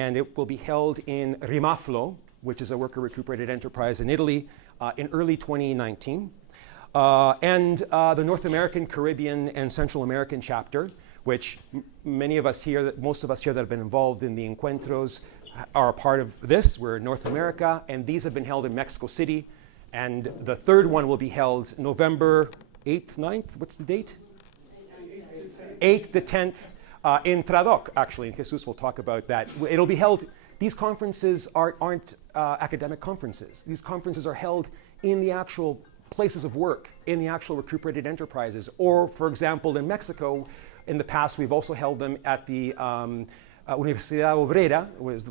and it will be held in Rimaflo, which is a worker recuperated enterprise in Italy, in early 2019. And the North American, Caribbean, and Central American chapter, which most of us here that have been involved in the encuentros are a part of this. We're in North America, and these have been held in Mexico City. And the third one will be held November 8th, 9th, what's the date? 8th to 10th in TRADOC, actually, and Jesus will talk about that. It'll be held, these conferences aren't academic conferences. These conferences are held in the actual places of work, in the actual recuperated enterprises. Or, for example, in Mexico, in the past, we've also held them at the Universidad Obrera,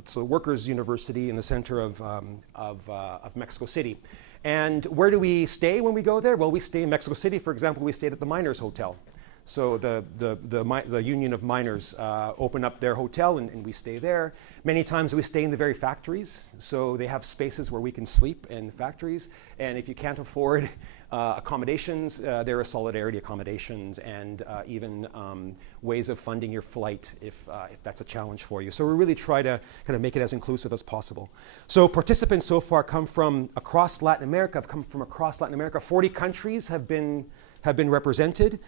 so Workers' University in the center of Mexico City. And where do we stay when we go there? Well, we stay in Mexico City. For example, we stayed at the Miners Hotel. So the Union of Miners open up their hotel, and we stay there. Many times we stay in the very factories. So they have spaces where we can sleep in the factories. And if you can't afford accommodations, there are solidarity accommodations and even ways of funding your flight if that's a challenge for you. So we really try to kind of make it as inclusive as possible. So participants so far come from across Latin America, 40 countries have been represented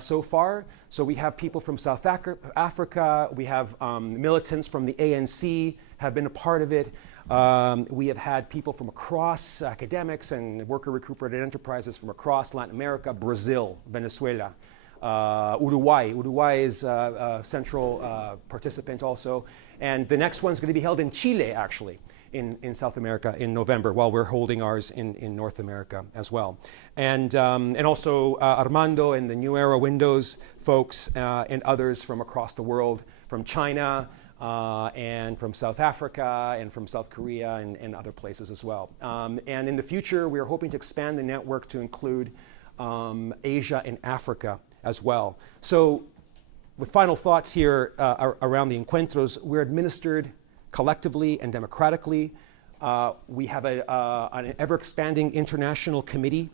so far. So we have people from South Africa, we have militants from the ANC have been a part of it. We have had people from across academics and worker recuperated enterprises from across Latin America, Brazil, Venezuela, Uruguay. Uruguay is a central participant also. And the next one's going to be held in Chile, actually, in South America in November, while we're holding ours in North America as well. And also Armando and the New Era Windows folks and others from across the world, from China, and from South Africa and from South Korea and other places as well. And in the future, we are hoping to expand the network to include Asia and Africa as well. So with final thoughts here around the encuentros, we're administered collectively and democratically. We have an ever-expanding international committee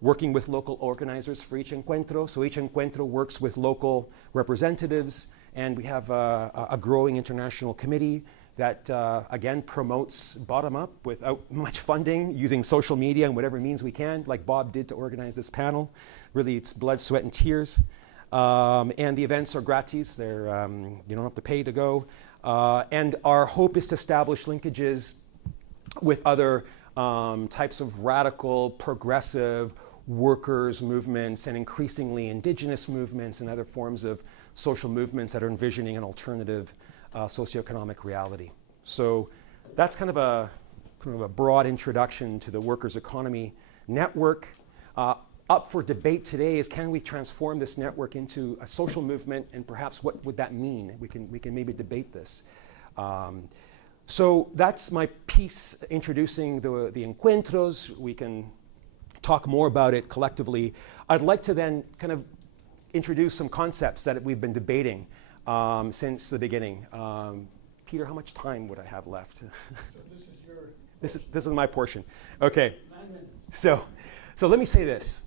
working with local organizers for each encuentro. So each encuentro works with local representatives, and we have a growing international committee that, again, promotes bottom-up without much funding, using social media and whatever means we can, like Bob did to organize this panel. Really, it's blood, sweat, and tears. And the events are gratis. They're, you don't have to pay to go. And our hope is to establish linkages with other types of radical, progressive workers' movements and increasingly indigenous movements and other forms of social movements that are envisioning an alternative socioeconomic reality. So that's kind of a broad introduction to the workers' economy network. Up for debate today is, can we transform this network into a social movement, and perhaps what would that mean? We can maybe debate this. So that's my piece introducing the encuentros. We can talk more about it collectively. I'd like to then kind of introduce some concepts that we've been debating since the beginning. Peter, how much time would I have left? So this is your... This is my portion. Okay. 9 minutes. So let me say this.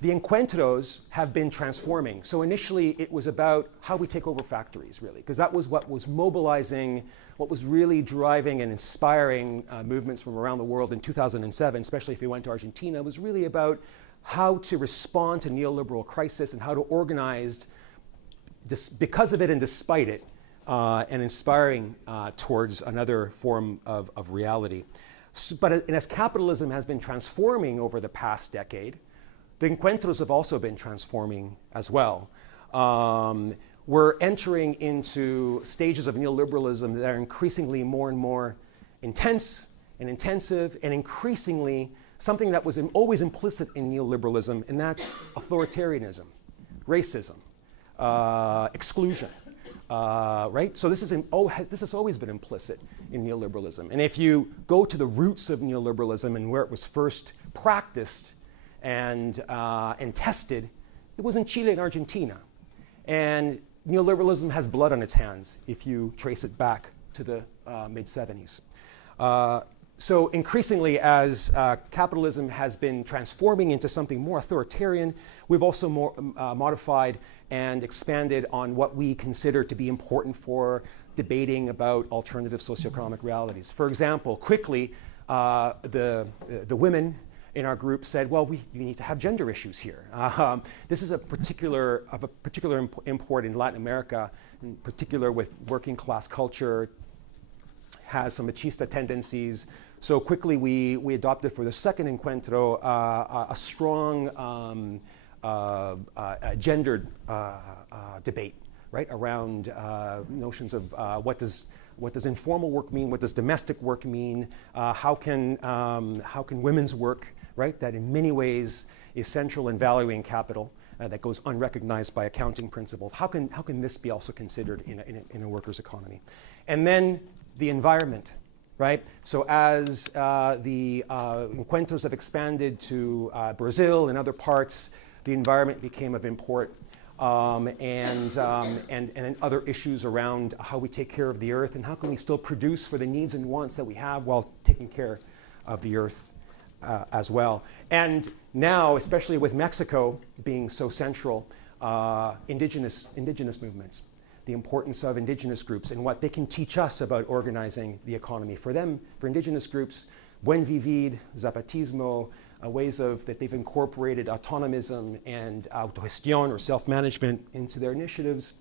The encuentros have been transforming. So initially it was about how we take over factories, really, because that was what was mobilizing, what was really driving and inspiring movements from around the world in 2007, especially if you went to Argentina. It was really about how to respond to neoliberal crisis and how to organize because of it and despite it, and inspiring towards another form of reality. And as capitalism has been transforming over the past decade, the encuentros have also been transforming as well. We're entering into stages of neoliberalism that are increasingly more and more intense and intensive, and increasingly something that was always implicit in neoliberalism, and that's authoritarianism, racism, exclusion, right? So this has always been implicit in neoliberalism. And if you go to the roots of neoliberalism and where it was first practiced and tested, it was in Chile and Argentina. And neoliberalism has blood on its hands if you trace it back to the mid-70s. So increasingly, as capitalism has been transforming into something more authoritarian, we've also modified and expanded on what we consider to be important for debating about alternative socioeconomic realities. For example, quickly, the women in our group said, well, we need to have gender issues here. This is of particular import in Latin America, in particular with working class culture, has some machista tendencies. So quickly we adopted for the second encuentro a strong gendered debate, right, around notions of what does informal work mean, what does domestic work mean, how can women's work, right, that in many ways is central in valuing capital, that goes unrecognized by accounting principles. How can this be also considered in a workers' economy? And then the environment, right? So as the encuentros have expanded to Brazil and other parts, the environment became of import, and other issues around how we take care of the earth and how can we still produce for the needs and wants that we have while taking care of the earth as well. And now, especially with Mexico being so central, indigenous movements, the importance of indigenous groups and what they can teach us about organizing the economy. For them, for indigenous groups, buen vivir, zapatismo, ways that they've incorporated autonomism and autogestión or self-management into their initiatives.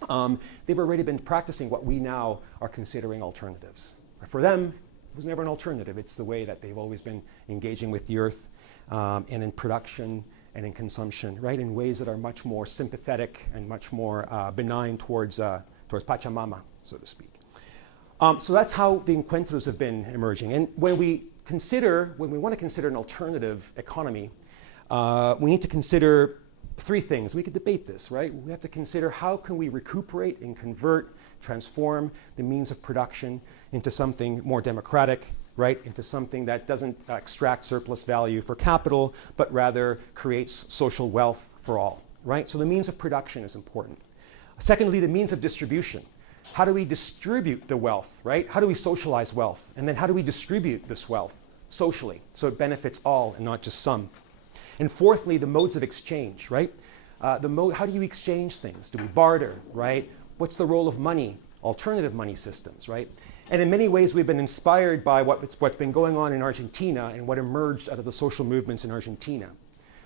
They've already been practicing what we now are considering alternatives. For them, it was never an alternative. It's the way that they've always been engaging with the earth and in production and in consumption, right, in ways that are much more sympathetic and much more benign towards Pachamama, so to speak. So that's how the encuentros have been emerging. And when we want to consider an alternative economy, we need to consider three things. We could debate this, right? We have to consider how can we recuperate and convert, transform the means of production into something more democratic, right, into something that doesn't extract surplus value for capital, but rather creates social wealth for all, right? So the means of production is important. Secondly, the means of distribution. How do we distribute the wealth, right? How do we socialize wealth? And then how do we distribute this wealth socially so it benefits all and not just some? And fourthly, the modes of exchange, right? How do you exchange things? Do we barter, right? What's the role of money, alternative money systems, right? And in many ways, we've been inspired by what's been going on in Argentina and what emerged out of the social movements in Argentina.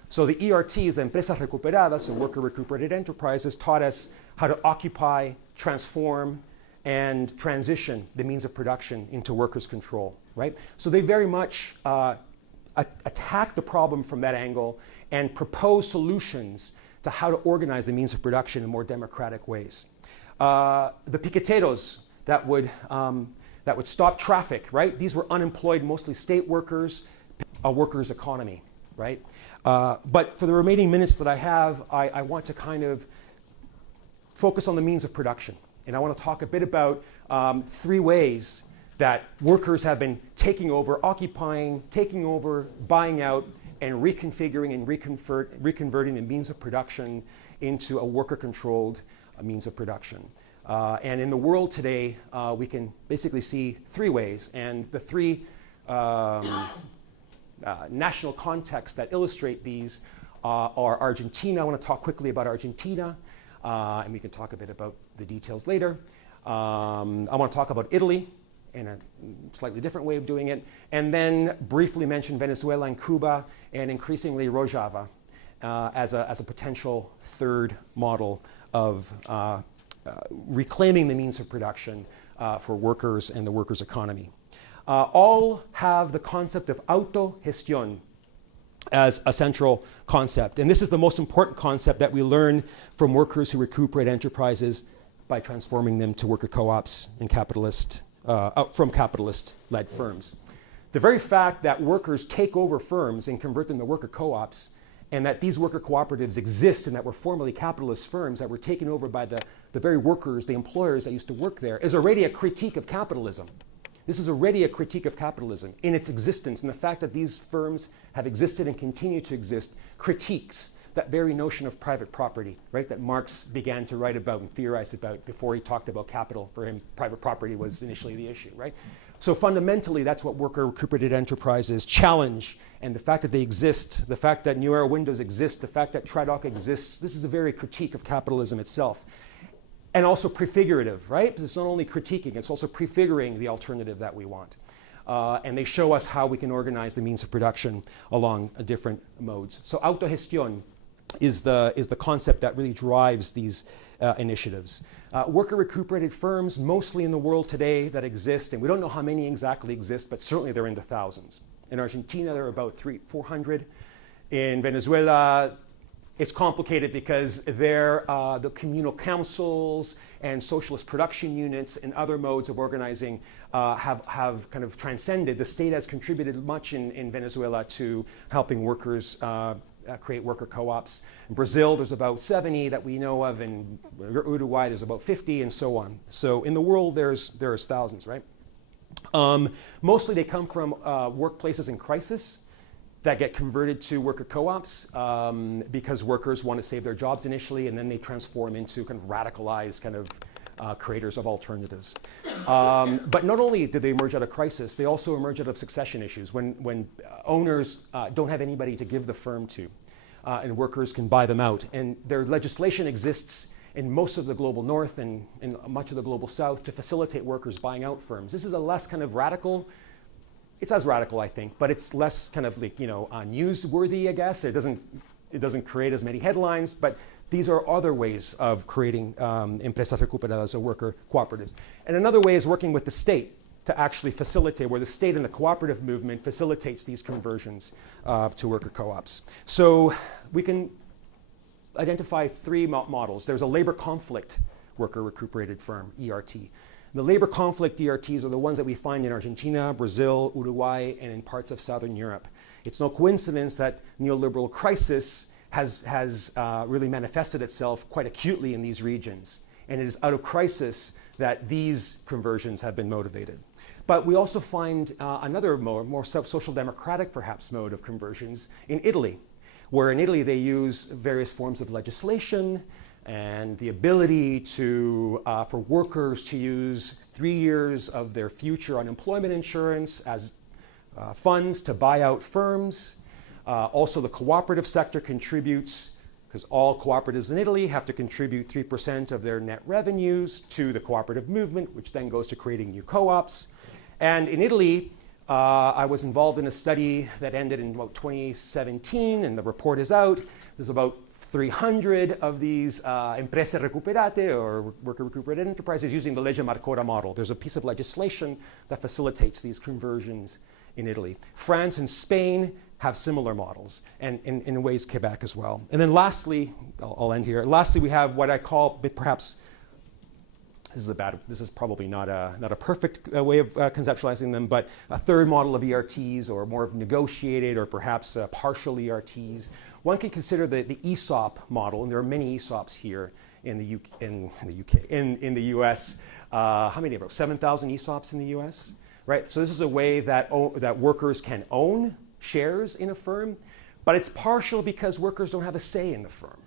So the ERTs, the empresas recuperadas, so worker recuperated enterprises, taught us how to occupy, transform, and transition the means of production into workers' control, right? So they very much attack the problem from that angle and propose solutions to how to organize the means of production in more democratic ways. The piqueteros that would stop traffic, right? These were unemployed, mostly state workers, a workers' economy, right? But for the remaining minutes that I have, I want to kind of focus on the means of production. And I want to talk a bit about three ways that workers have been taking over, occupying, taking over, buying out, and reconfiguring and reconverting the means of production into a worker-controlled means of production. And in the world today, we can basically see three ways. And the three national contexts that illustrate these are Argentina. I want to talk quickly about Argentina, and we can talk a bit about the details later. I want to talk about Italy in a slightly different way of doing it, and then briefly mention Venezuela and Cuba, and increasingly Rojava as a potential third model of reclaiming the means of production for workers and the workers' economy. All have the concept of autogestión as a central concept. And this is the most important concept that we learn from workers who recuperate enterprises by transforming them to worker co-ops and from capitalist-led firms. The very fact that workers take over firms and convert them to worker co-ops, and that these worker cooperatives exist and that were formerly capitalist firms that were taken over by the very workers, the employers that used to work there, is already a critique of capitalism. This is already a critique of capitalism in its existence, and the fact that these firms have existed and continue to exist critiques that very notion of private property, right, that Marx began to write about and theorize about before he talked about capital. For him, private property was initially the issue, right? So fundamentally, that's what worker recuperated enterprises challenge, and the fact that they exist, the fact that New Era Windows exist, the fact that TRADOC exists, this is a very critique of capitalism itself. and also prefigurative, right? It's not only critiquing, it's also prefiguring the alternative that we want. And they show us how we can organize the means of production along different modes. So autogestión is the concept that really drives these initiatives. Worker recuperated firms, mostly in the world today, that exist, and we don't know how many exactly exist, but certainly they're in the thousands. In Argentina, there are about 400. In Venezuela, it's complicated because the communal councils and socialist production units and other modes of organizing have kind of transcended. The state has contributed much in Venezuela to helping workers create worker co-ops. In Brazil, there's about 70 that we know of. In Uruguay, there's about 50, and so on. So in the world, there's thousands, right? Mostly they come from workplaces in crisis that get converted to worker co-ops because workers want to save their jobs initially, and then they transform into kind of radicalized kind of creators of alternatives. But not only did they emerge out of crisis, they also emerge out of succession issues. When owners don't have anybody to give the firm to, and workers can buy them out. And their legislation exists in most of the global north and in much of the global south to facilitate workers buying out firms. This is a less kind of radical, it's as radical, I think, but it's less kind of like, newsworthy, I guess. It doesn't create as many headlines, but these are other ways of creating empresas recuperadas or worker cooperatives. And another way is working with the state to actually facilitate, where the state and the cooperative movement facilitates these conversions to worker co-ops. So we can identify three models. There's a labor conflict worker recuperated firm, ERT. The labor conflict ERTs are the ones that we find in Argentina, Brazil, Uruguay, and in parts of Southern Europe. It's no coincidence that neoliberal crisis has really manifested itself quite acutely in these regions. And it is out of crisis that these conversions have been motivated. But we also find another mode, more social democratic perhaps mode of conversions in Italy, where in Italy they use various forms of legislation and the ability for workers to use 3 years of their future unemployment insurance as funds to buy out firms. Also, the cooperative sector contributes, because all cooperatives in Italy have to contribute 3% of their net revenues to the cooperative movement, which then goes to creating new co-ops. And in Italy, I was involved in a study that ended in about 2017, and the report is out. There's about 300 of these empresas recuperate, or worker recuperated enterprises, using the Legge Marcora model. There's a piece of legislation that facilitates these conversions in Italy. France and Spain have similar models, and in ways Quebec as well. And then lastly, I'll end here. Lastly, we have what I call, perhaps, this is probably not a perfect way of conceptualizing them, but a third model of ERTs, or more of negotiated or perhaps partial ERTs. One can consider the ESOP model, and there are many ESOPs here in the US. How many? About 7,000 ESOPs in the US, right? So this is a way that workers can own shares in a firm, but it's partial because workers don't have a say in the firm.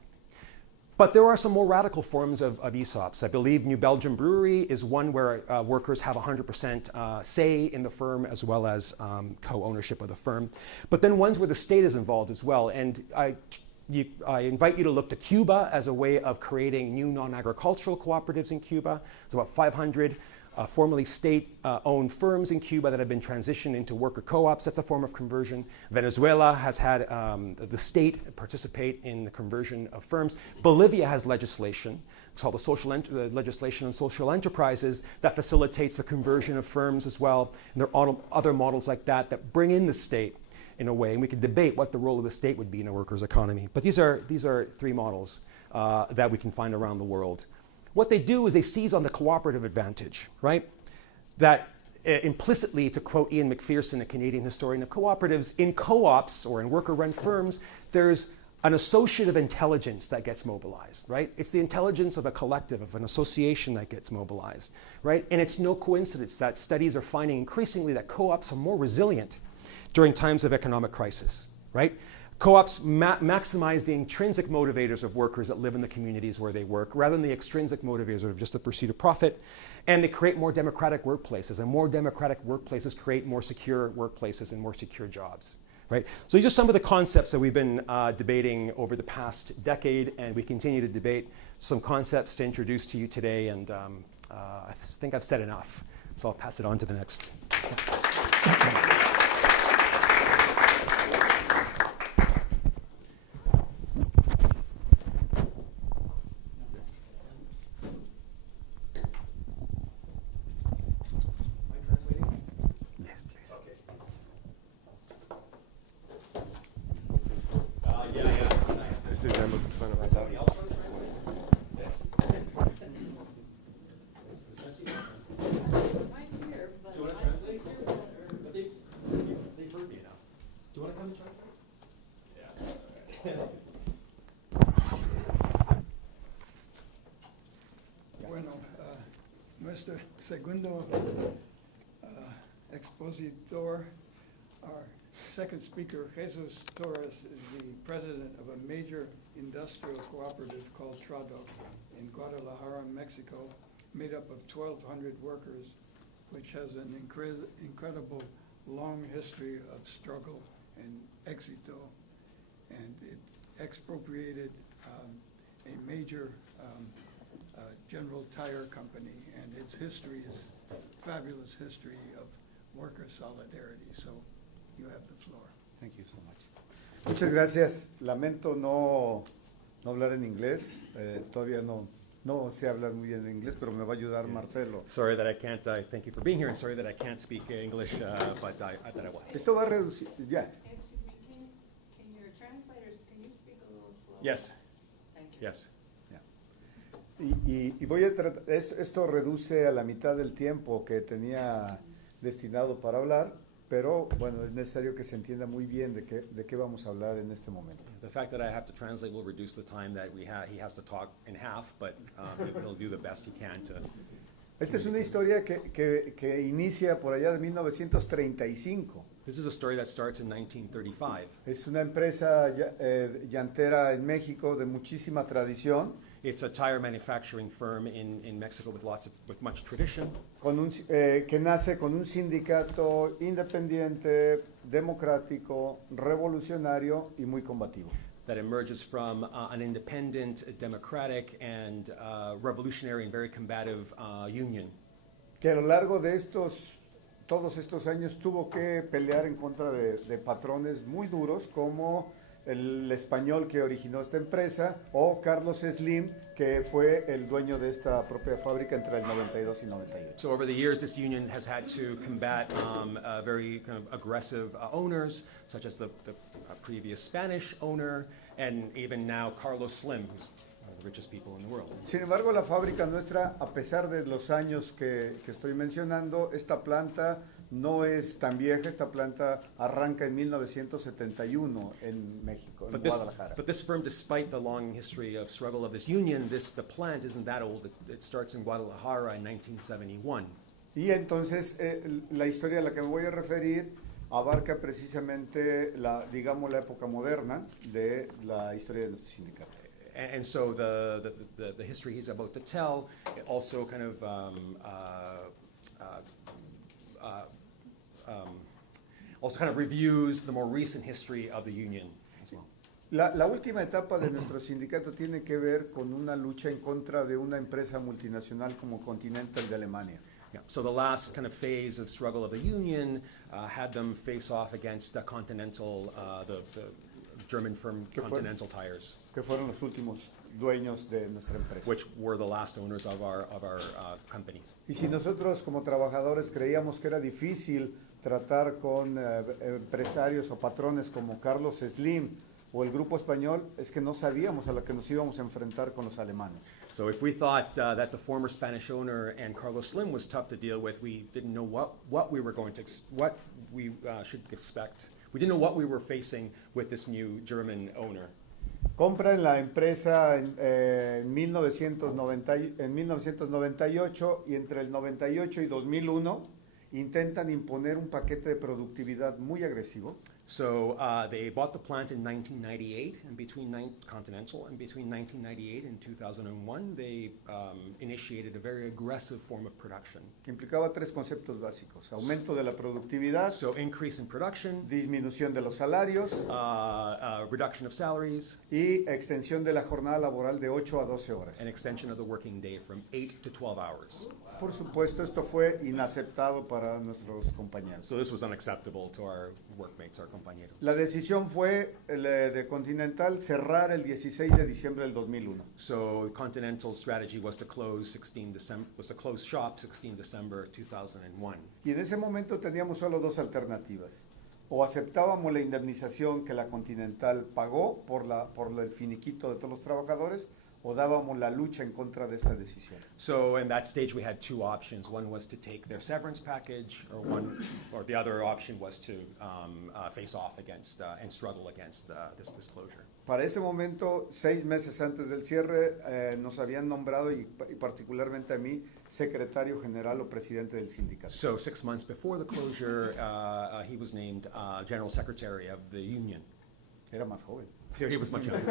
But there are some more radical forms of ESOPs. I believe New Belgium Brewery is one where workers have 100% say in the firm, as well as co-ownership of the firm. But then ones where the state is involved as well. And I invite you to look to Cuba as a way of creating new non-agricultural cooperatives in Cuba. It's about 500 formerly state-owned firms in Cuba that have been transitioned into worker co-ops. That's a form of conversion. Venezuela has had the state participate in the conversion of firms. Bolivia has legislation. It's called the legislation on social enterprises that facilitates the conversion of firms as well. And there are other models like that that bring in the state in a way. And we can debate what the role of the state would be in a workers' economy. But these are three models that we can find around the world. What they do is they seize on the cooperative advantage, right? That implicitly, to quote Ian McPherson, a Canadian historian of cooperatives, in co-ops or in worker-run firms, there's an associative intelligence that gets mobilized, right? It's the intelligence of a collective, of an association that gets mobilized, right? And it's no coincidence that studies are finding increasingly that co-ops are more resilient during times of economic crisis, right? Co-ops maximize the intrinsic motivators of workers that live in the communities where they work, rather than the extrinsic motivators of just the pursuit of profit. And they create more democratic workplaces, and more democratic workplaces create more secure workplaces and more secure jobs, right? So just some of the concepts that we've been debating over the past decade, and we continue to debate some concepts to introduce to you today, and I think I've said enough, so I'll pass it on to the next. Nuestro segundo expositor, our second speaker, Jesus Torres, is the president of a major industrial cooperative called TRADOC in Guadalajara, Mexico, made up of 1,200 workers, which has an incredible long history of struggle and éxito, and it expropriated a major General Tire Company, and its history is a fabulous history of worker solidarity. So you have the floor. Thank you so much. Muchas gracias. Lamento no hablar en inglés. Todavía no sé hablar muy bien en inglés, pero me va a ayudar Marcelo. Sorry that I can't, thank you for being here, and sorry that I can't speak English, but I thought I would. Esto va a reducir, ya. Excuse me, can your translators, can you speak a little slower? Yes. Thank you. Yes. Y voy a tratar, esto reduce a la mitad del tiempo que tenía destinado para hablar, pero bueno, es necesario que se entienda muy bien de qué vamos a hablar en este momento. The fact that I have to translate will reduce the time that he has to talk in half, but he'll do the best he can to. Esta es una historia que inicia por allá de 1935. This is a story that starts in 1935. Es una empresa llantera en México de muchísima tradición. It's a tire manufacturing firm in Mexico with much tradition. Que nace con un sindicato independiente, democrático, revolucionario y muy combativo. That emerges from an independent, democratic, and revolutionary and very combative union. Que a lo largo de todos estos años tuvo que pelear en contra de patrones muy duros como el español que originó esta empresa o Carlos Slim, que fue el dueño de esta propia fábrica entre el 92 y 98. So over the years, this union has had to combat very kind of aggressive owners, such as the previous Spanish owner, and even now Carlos Slim, who's one of the richest people in the world. Sin embargo, la fábrica nuestra, a pesar de los años que estoy mencionando, esta planta no es tan vieja. Esta planta arranca en 1971 en México, en Guadalajara. But this firm, despite the long history of struggle of this union, the plant isn't that old. It starts in Guadalajara in 1971. Y entonces la historia a la que me voy a referir abarca precisamente la época moderna de la historia de nuestro sindicato. And so the history he's about to tell also kind of reviews the more recent history of the union as well. La última etapa de nuestro sindicato tiene que ver con una lucha en contra de una empresa multinacional como Continental de Alemania. Yeah. So the last kind of phase of struggle of the union had them face off against Continental, the German firm Continental Tires, que fueron los últimos dueños de nuestra empresa. Which were the last owners of our company. Y si nosotros como trabajadores creíamos que era difícil tratar con empresarios o patrones como Carlos Slim o el grupo español, es que no sabíamos a lo que nos íbamos a enfrentar con los alemanes. So if we thought that the former Spanish owner and Carlos Slim was tough to deal with, we didn't know what we were going to should expect. We didn't know what we were facing with this new German owner. Compran la empresa en 1998 y entre el 98 y 2001 intentan imponer un paquete de productividad muy agresivo. So they bought the plant in 1998, and between Continental, and between 1998 and 2001, they initiated a very aggressive form of production. Implicaba tres conceptos básicos: aumento de la productividad, So increase in production, disminución de los salarios reduction of salaries, y extensión de la jornada laboral de 8 a 12 horas. and extension of the working day from 8 to 12 hours. Por supuesto, esto fue inaceptado para nuestros compañeros. So this was unacceptable to our workmates, our compañeros. La decisión fue de Continental cerrar el 16 de diciembre del 2001. So Continental's strategy was to close shop 16 December 2001. Y en ese momento teníamos solo dos alternativas: o aceptábamos la indemnización que la Continental pagó por el finiquito de todos los trabajadores, o dábamos la lucha en contra de esta decisión. So in that stage we had two options. One was to take their severance package, or the other option was to face off against and struggle against this closure. Para ese momento, 6 meses antes del cierre, nos habían nombrado, y particularmente a mí, secretario general o presidente del sindicato. So 6 months before the closure, he was named General Secretary of the union. Era más joven, So he was much younger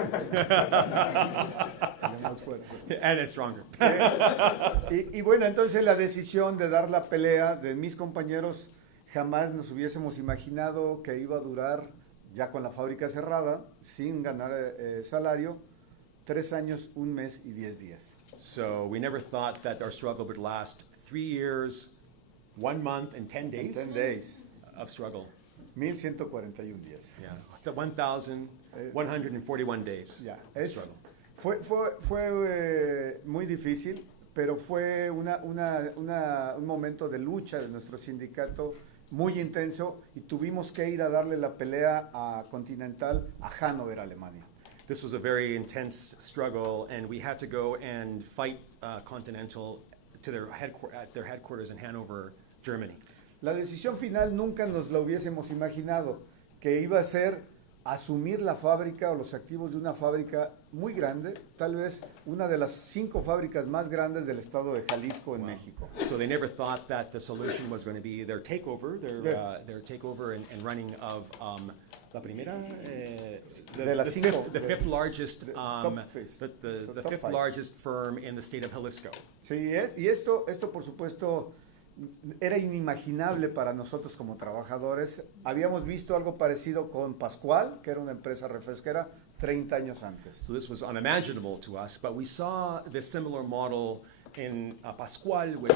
era más fuerte. and it's stronger. Y bueno, entonces la decisión de dar la pelea de mis compañeros, jamás nos hubiésemos imaginado que iba a durar, ya con la fábrica cerrada, sin ganar salario, 3 años, 1 mes y 10 días. So we never thought that our struggle would last 3 years, 1 month, and 10 days 10 days, of struggle. 1141 días. Yeah, 1,141 days Ya, of struggle. fue muy difícil, pero fue un momento de lucha de nuestro sindicato muy intenso, y tuvimos que ir a darle la pelea a Continental a Hannover, Alemania. This was a very intense struggle, and we had to go and fight Continental to at their headquarters in Hanover, Germany. La decisión final nunca nos la hubiésemos imaginado, que iba a ser asumir la fábrica o los activos de una fábrica muy grande, tal vez una de las 5 fábricas más grandes del estado de Jalisco en México. So they never thought that the solution was going to be their takeover, their takeover and running of la primera, De las cinco, the fifth largest, top fifth. the Top fifth five. largest firm in the state of Jalisco. Sí, y esto por supuesto era inimaginable para nosotros como trabajadores. Habíamos visto algo parecido con Pascual, que era una empresa refresquera, 30 años antes. So this was unimaginable to us, but we saw this similar model in Pascual, which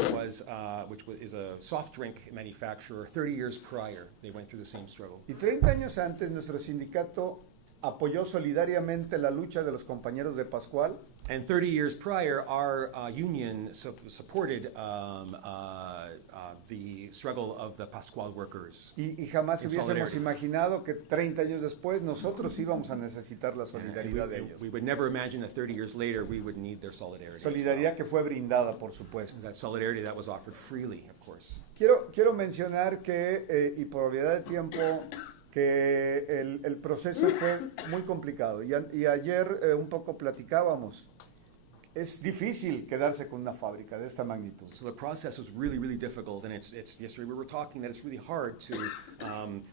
is a soft drink manufacturer. 30 years prior, they went through the same struggle. Y 30 años antes, nuestro sindicato apoyó solidariamente la lucha de los compañeros de Pascual. And 30 years prior, our union supported the struggle of the Pascual workers. Y jamás In hubiésemos solidarity. imaginado que 30 años después nosotros íbamos a necesitar la solidaridad de ellos. We would never imagine that 30 years later we would need their solidarity. Solidaridad que fue brindada, por supuesto. That solidarity that was offered freely, of course. Quiero mencionar que, y por obviedad de tiempo, que el proceso fue muy complicado. Y ayer un poco platicábamos. Es difícil quedarse con una fábrica de esta magnitud. So the process was really, really difficult, and it's yesterday we were talking that it's really hard to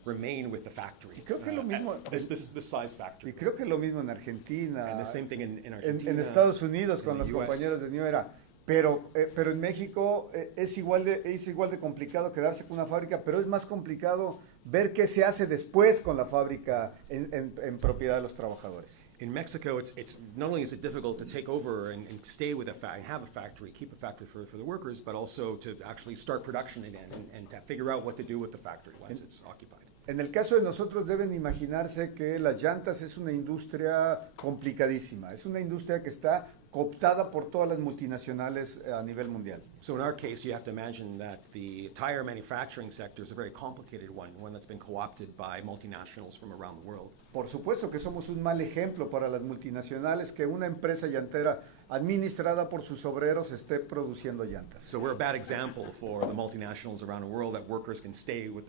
remain with the factory. Y creo que lo mismo, This size y factory. creo que lo mismo en Argentina, And the same thing in Argentina. en Estados Unidos con in los the US. compañeros de New Era. Pero en México es igual de complicado quedarse con una fábrica, pero es más complicado ver qué se hace después con la fábrica en propiedad de los trabajadores. In Mexico, it's not only is it difficult to take over and stay with have a factory, keep a factory for the workers, but also to actually start production again and to figure out what to do with the factory once it's occupied. En el caso de nosotros deben imaginarse que las llantas es una industria complicadísima, es una industria que está cooptada por todas las multinacionales a nivel mundial. So in our case, you have to imagine that the tire manufacturing sector is a very complicated one that's been co-opted by multinationals from around the world. Por supuesto que somos un mal ejemplo para las multinacionales que una empresa llantera administrada por sus obreros esté produciendo llantas. So we're a bad example for the multinationals around the world that workers can stay with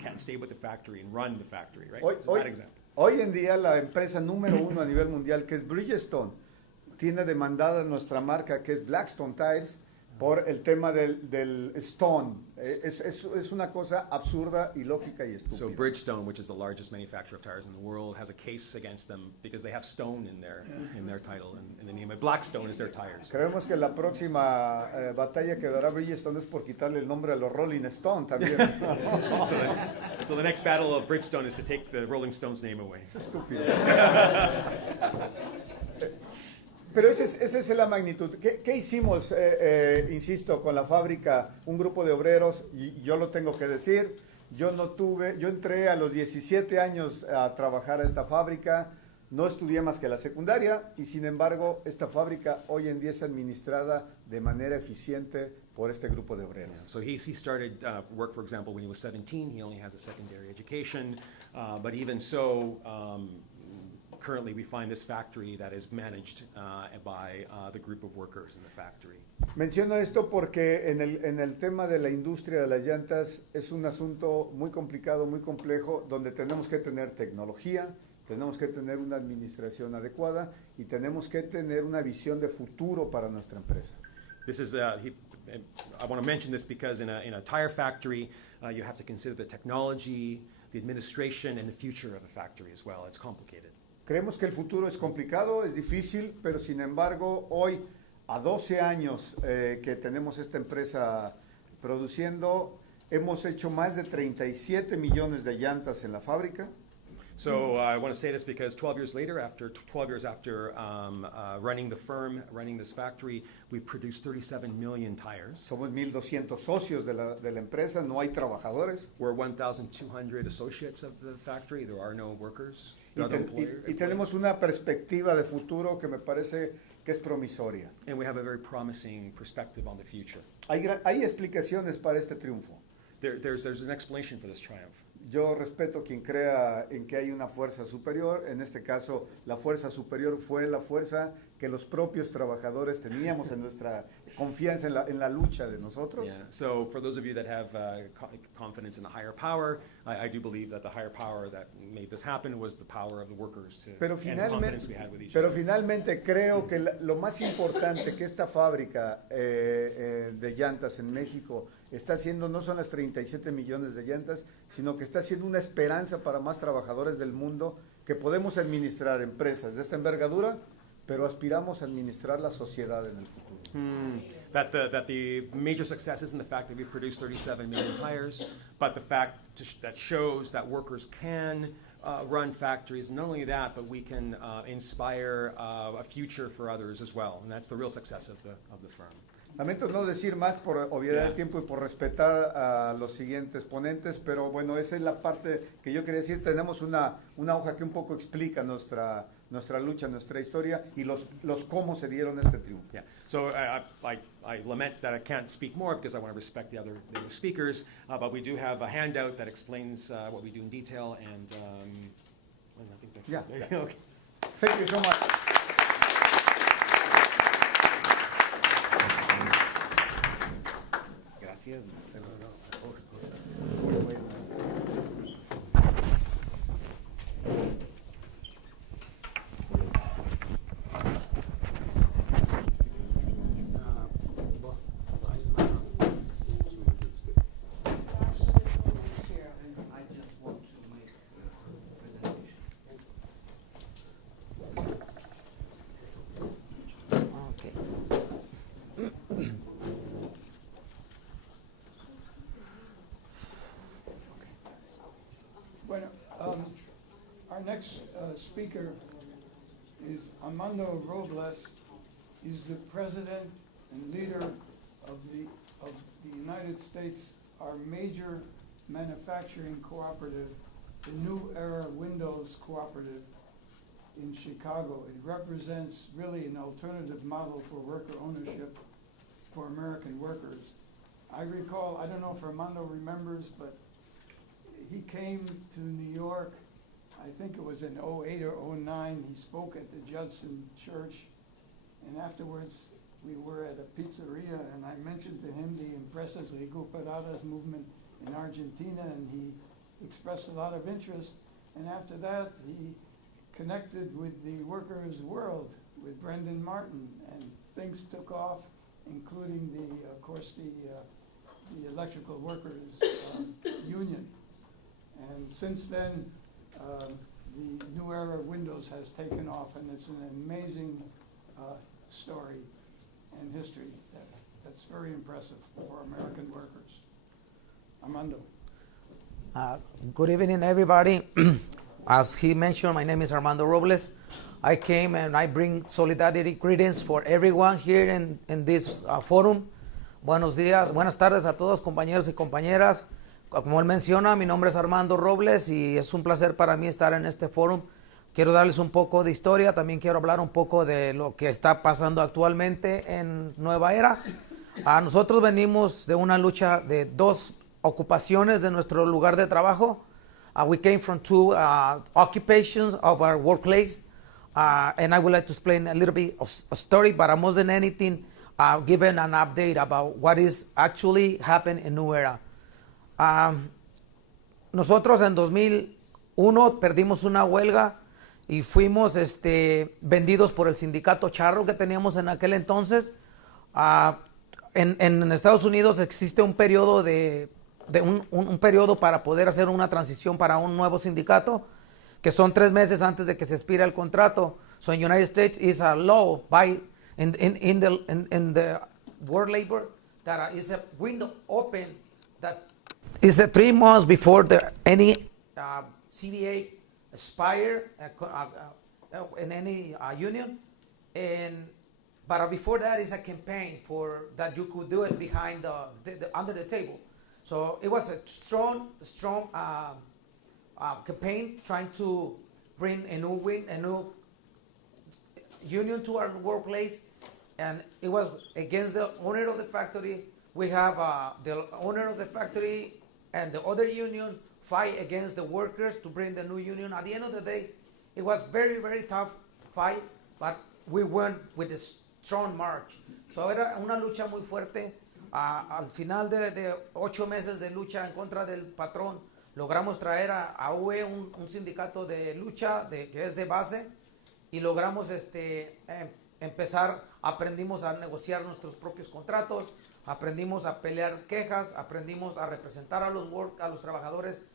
can't stay with the factory and run the factory, right? It's a bad example. Hoy en día la empresa número 1 a nivel mundial, que es Bridgestone, tiene demandada nuestra marca, que es Blackstone Tires, por el tema del stone. Es una cosa absurda, ilógica y So estúpida. Bridgestone, which is the largest manufacturer of tires in the world, has a case against them because they have stone in their title and the name of Blackstone is their tires. Creemos que la próxima batalla que dará Bridgestone es por quitarle el nombre a los Rolling Stone también. So the next battle of Bridgestone is to take the Rolling Stones name away. Es estúpido. Pero esa es la magnitud. ¿Qué hicimos, insisto, con la fábrica? Un grupo de obreros, y yo lo tengo que decir, yo entré a los 17 años a trabajar a esta fábrica, no estudié más que la secundaria, y sin embargo, esta fábrica hoy en día es administrada de manera eficiente por este grupo de obreros. So he started work, for example, when he was 17. He only has a secondary education, but even so, currently we find this factory that is managed by the group of workers in the factory. Menciono esto porque en el tema de la industria de las llantas es un asunto muy complicado, muy complejo, donde tenemos que tener tecnología, tenemos que tener una administración adecuada y tenemos que tener una visión de futuro para nuestra empresa. This is I want to mention this because in a tire factory, you have to consider the technology, the administration, and the future of the factory as well. It's complicated. Creemos que el futuro es complicado, es difícil, pero sin embargo, hoy, a 12 años que tenemos esta empresa produciendo, hemos hecho más de 37 millones de llantas en la fábrica. So I want to say this because 12 years later, after 12 years after running the firm, running this factory, we've produced 37 million tires. Somos 1,200 socios de la empresa, no hay trabajadores. We're 1,200 associates of the factory. There are no workers. Y tenemos una perspectiva de futuro que me parece que es promisoria. And we have a very promising perspective on the future. Hay explicaciones para este triunfo. There's an explanation for this triumph. Yo respeto quien crea en que hay una fuerza superior. En este caso, la fuerza superior fue la fuerza que los propios trabajadores teníamos en nuestra confianza en la lucha de nosotros. Yeah. So for those of you that have confidence in the higher power, I do believe that the higher power that made this happen was the power of the workers and the confidence we had with each other. Pero finalmente creo que lo más importante que esta fábrica de llantas en México está haciendo no son las 37 millones de llantas, sino que está haciendo una esperanza para más trabajadores del mundo que podemos administrar empresas de esta envergadura, pero aspiramos a administrar la sociedad en el futuro. That the major success isn't the fact that we've produced 37 million tires, but the fact that shows that workers can run factories. Not only that, but we can inspire a future for others as well, and that's the real success of the firm. Lamento no decir más por obviedad del tiempo y por respetar a los siguientes ponentes, pero bueno, esa es la parte que yo quería decir. Tenemos una hoja que un poco explica nuestra lucha, nuestra historia y los cómo se dieron este triunfo. Yeah. So I lament that I can't speak more because I want to respect the other speakers, but we do have a handout that explains what we do in detail, and I think that's it. Okay. Thank you so much. Gracias, Marcelo. Our next speaker is Armando Robles. He's the president and leader of the United States, our major manufacturing cooperative, the New Era Windows Cooperative in Chicago. It represents really an alternative model for worker ownership for American workers. I recall, I don't know if Armando remembers, but he came to New York, I think it was in 2008 or 2009. He spoke at the Judson Church, and afterwards we were at a pizzeria, and I mentioned to him the Empresas Recuperadas movement in Argentina, and he expressed a lot of interest. And after that, he connected with the Workers' World, with Brendan Martin, and things took off. including of course, the electrical workers union. And since then, the New Era Windows has taken off, and it's an amazing story and history that's very impressive for American workers. Armando. Good evening, everybody. As he mentioned, my name is Armando Robles. I came and I bring solidarity greetings for everyone here in this forum. Buenos días, buenas tardes a todos, compañeros y compañeras. Como él menciona, mi nombre es Armando Robles y es un placer para mí estar en este forum. Quiero darles un poco de historia, también quiero hablar un poco de lo que está pasando actualmente en Nueva Era. Nosotros venimos de una lucha de dos ocupaciones de nuestro lugar de trabajo. We came from two occupations of our workplace, and I would like to explain a little bit of a story, but more than anything, given an update about what is actually happening in New Era. Nosotros en 2001 perdimos una huelga y fuimos vendidos por el sindicato charro que teníamos en aquel entonces. En Estados Unidos existe un periodo un periodo para poder hacer una transición para un nuevo sindicato, que son 3 meses antes de que se expire el contrato. So in United States is a law in the world labor that is a window open that is 3 months before any CBA expire in any union, but before that is a campaign for that you could do it behind under the table. So it was a strong campaign trying to bring a new union to our workplace, and it was against the owner of the factory. We have the owner of the factory and the other union fight against the workers to bring the new union. At the end of the day, it was very, very tough fight, but we won with a strong march. So era una lucha muy fuerte. Al final de 8 meses de lucha en contra del patrón, logramos traer a UE un sindicato de lucha que es de base, y logramos empezar, aprendimos a negociar nuestros propios contratos, aprendimos a pelear quejas, aprendimos a representar a los trabajadores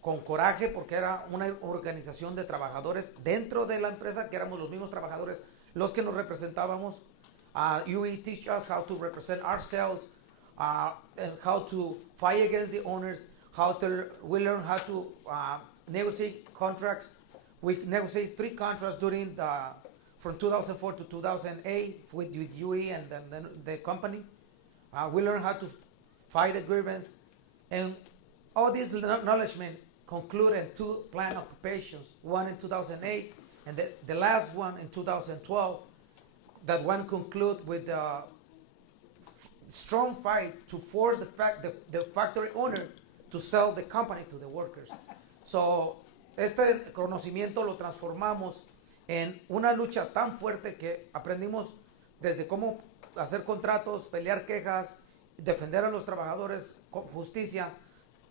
con coraje, porque era una organización de trabajadores dentro de la empresa, que éramos los mismos trabajadores los que nos representábamos. UE teach us how to represent ourselves, and how to fight against the owners, we learn how to negotiate contracts. We negotiated 3 contracts from 2004 to 2008 with UE and then the company. We learned how to fight a grievance, and all this acknowledgement concluded 2 planned occupations, one in 2008 and the last one in 2012. That one concluded with a strong fight to force the factory owner to sell the company to the workers. So este conocimiento lo transformamos en una lucha tan fuerte que aprendimos desde cómo hacer contratos, pelear quejas, defender a los trabajadores con justicia,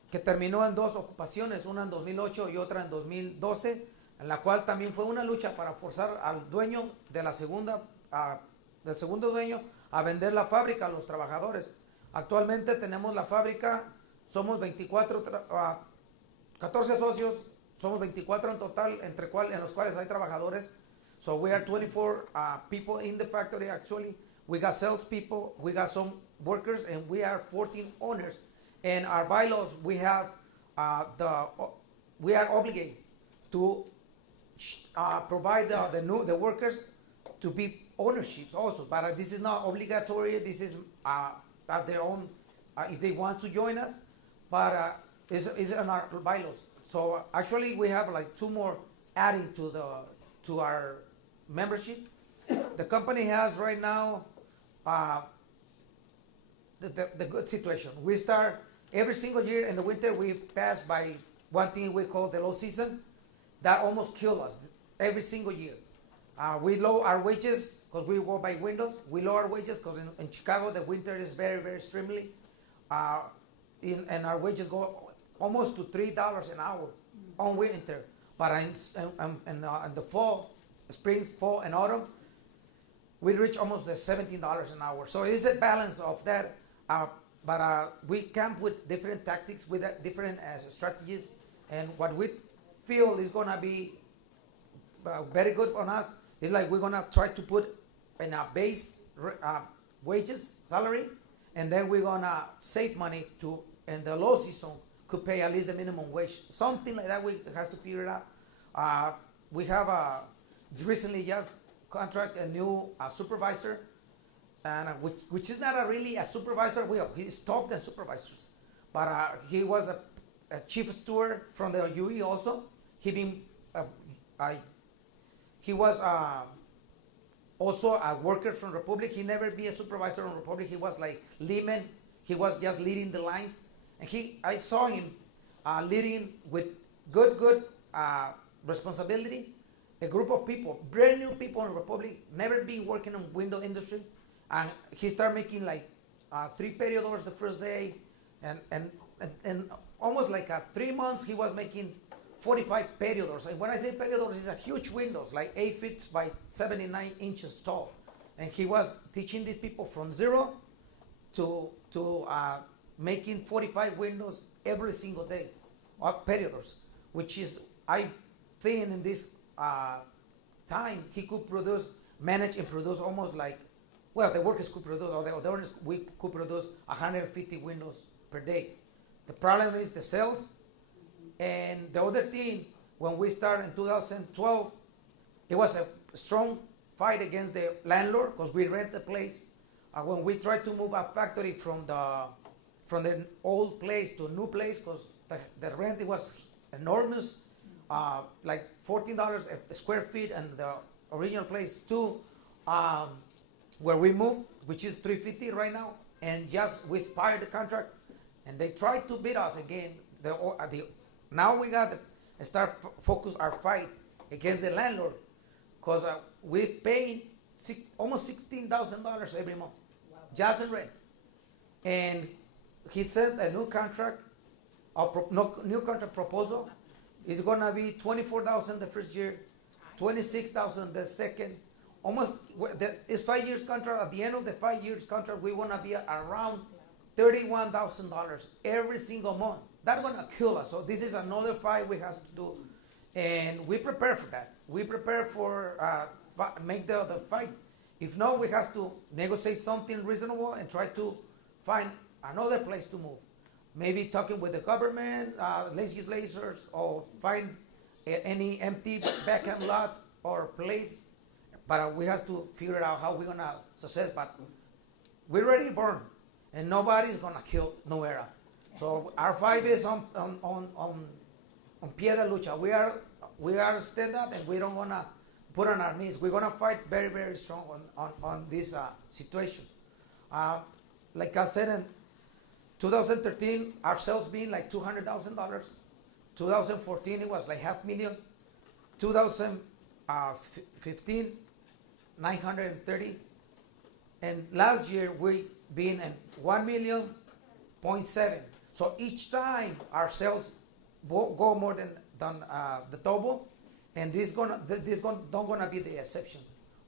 que terminó en 2 ocupaciones, una en 2008 y otra en 2012, en la cual también fue una lucha para forzar al dueño de del segundo dueño a vender la fábrica a los trabajadores. Actualmente tenemos la fábrica, somos 14 socios, somos 24 en total, en los cuales hay trabajadores. So we are 24 people in the factory actually. We got sales people, we got some workers, and we are 14 owners. And our bylaws, we have we are obligated to provide the workers to be ownerships also, but this is not obligatory. This is at their own if they want to join us, but it's in our bylaws. So actually, we have like 2 more adding to our membership. The company has right now the good situation. We start every single year in the winter. We pass by one thing we call the low season, that almost kills us every single year. We lower our wages because we work by windows. We lower our wages because in Chicago the winter is very, very extremely, and our wages go almost to $3 an hour on winter. But in the fall, spring, fall, and autumn, we reach almost the $17 an hour. So it's a balance of that. But we come with different tactics, with different strategies. And what we feel is going to be very good on us is like we're going to try to put in a base wages, salary, and then we're going to save money to, in the low season, could pay at least the minimum wage. Something like that we has to figure it out. We have recently just contract a new supervisor, and which is not really a supervisor. He's top than supervisors, but he was a chief steward from the UE also. He was also a worker from Republic. He never be a supervisor on Republic. He was like Lehman. He was just leading the lines, and I saw him leading with good responsibility. A group of people, brand new people in Republic, never been working in window industry, and he started making like 3 periodors the first day, and almost like 3 months he was making 45 periodors. And when I say periodors, it's a huge windows, like 8 feet by 79 inches tall, and he was teaching these people from zero to making 45 windows every single day, periodors, which is, I think in this time he could manage and produce almost like, well, the workers could produce, or the owners, we could produce 150 windows per day. The problem is the sales. And the other thing, when we started in 2012, it was a strong fight against the landlord because we rent the place. When we tried to move a factory from the old place to a new place, because the rent it was enormous, like $14 a square feet, and the original place to where we moved, which is $350 right now, and just we expired the contract, and they tried to beat us again. Now we got to start focus our fight against the landlord, because we paying almost $16,000 every month, just in rent. And he sent a new contract, new contract proposal. It's gonna be $24,000 the first year, $26,000 the second. Almost, it's 5 years contract. At the end of the 5 years contract, we wanna be around $31,000 every single month. That's gonna kill us. So this is another fight we have to do, and we prepare for that. We prepare for make the fight. If not, we have to negotiate something reasonable and try to find another place to move. Maybe talking with the government, legislators, or find any empty vacant lot or place. But we have to figure out how we're gonna success. But we're already born, and nobody's gonna kill New Era. So our fight is on pie de lucha. We are stand up, and we don't wanna put on our knees. We're gonna fight very, very strong on this situation. Like I said, in 2013, our sales being like $200,000. 2014, it was like $500,000. 2015, 930, and last year we been in 1.7 million. So each time our sales go more than the double, and this don't gonna be the exception.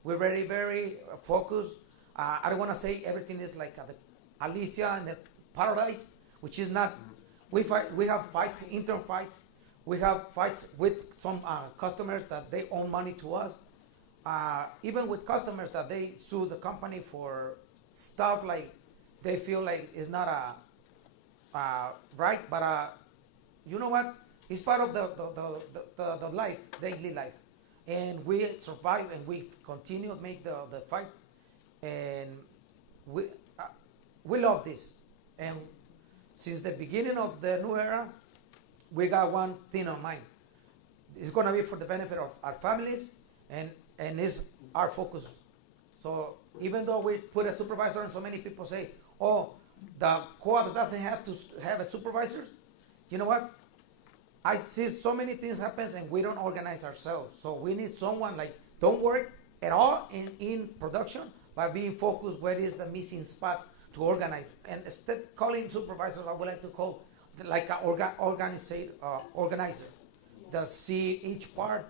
We're very, very focused. I don't want to say everything is like the Alicia and the Paradise, which is not. We have fights, intern fights. We have fights with some customers that they owe money to us. Even with customers that they sue the company for stuff like they feel like it's not right, but you know what? It's part of the life, daily life, and we survive and we continue to make the fight, and we love this. And since the beginning of the new era, we got one thing on mind. It's gonna be for the benefit of our families, and it's our focus. So even though we put a supervisor, and so many people say, "Oh, the co-op doesn't have to have a supervisors," you know what? I see so many things happen, and we don't organize ourselves. So we need someone like don't work at all in production, but being focused where is the missing spot to organize. And instead of calling supervisors, I would like to call like an organizer that see each part,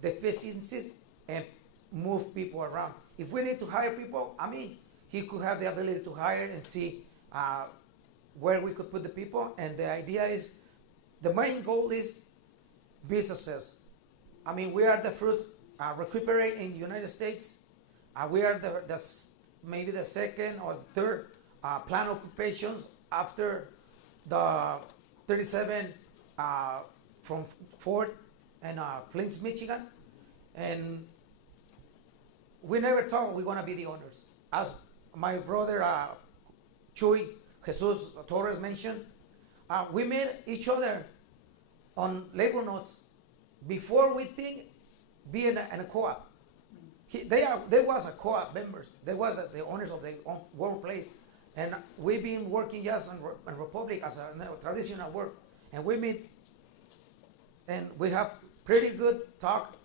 deficiencies, and move people around. If we need to hire people, I mean, he could have the ability to hire and see where we could put the people. And the idea is, the main goal is businesses. I mean, we are the first recuperate in the United States. We are maybe the second or third plant occupations after the 37 from Ford and Flint, Michigan. And we never thought we were going to be the owners. As my brother Chuy Jesus Torres mentioned, we met each other on labor notes before we think being in a co-op. There was a co-op members. There was the owners of the workplace. And we've been working just on Republic as a traditional work. And we meet and we have pretty good talk,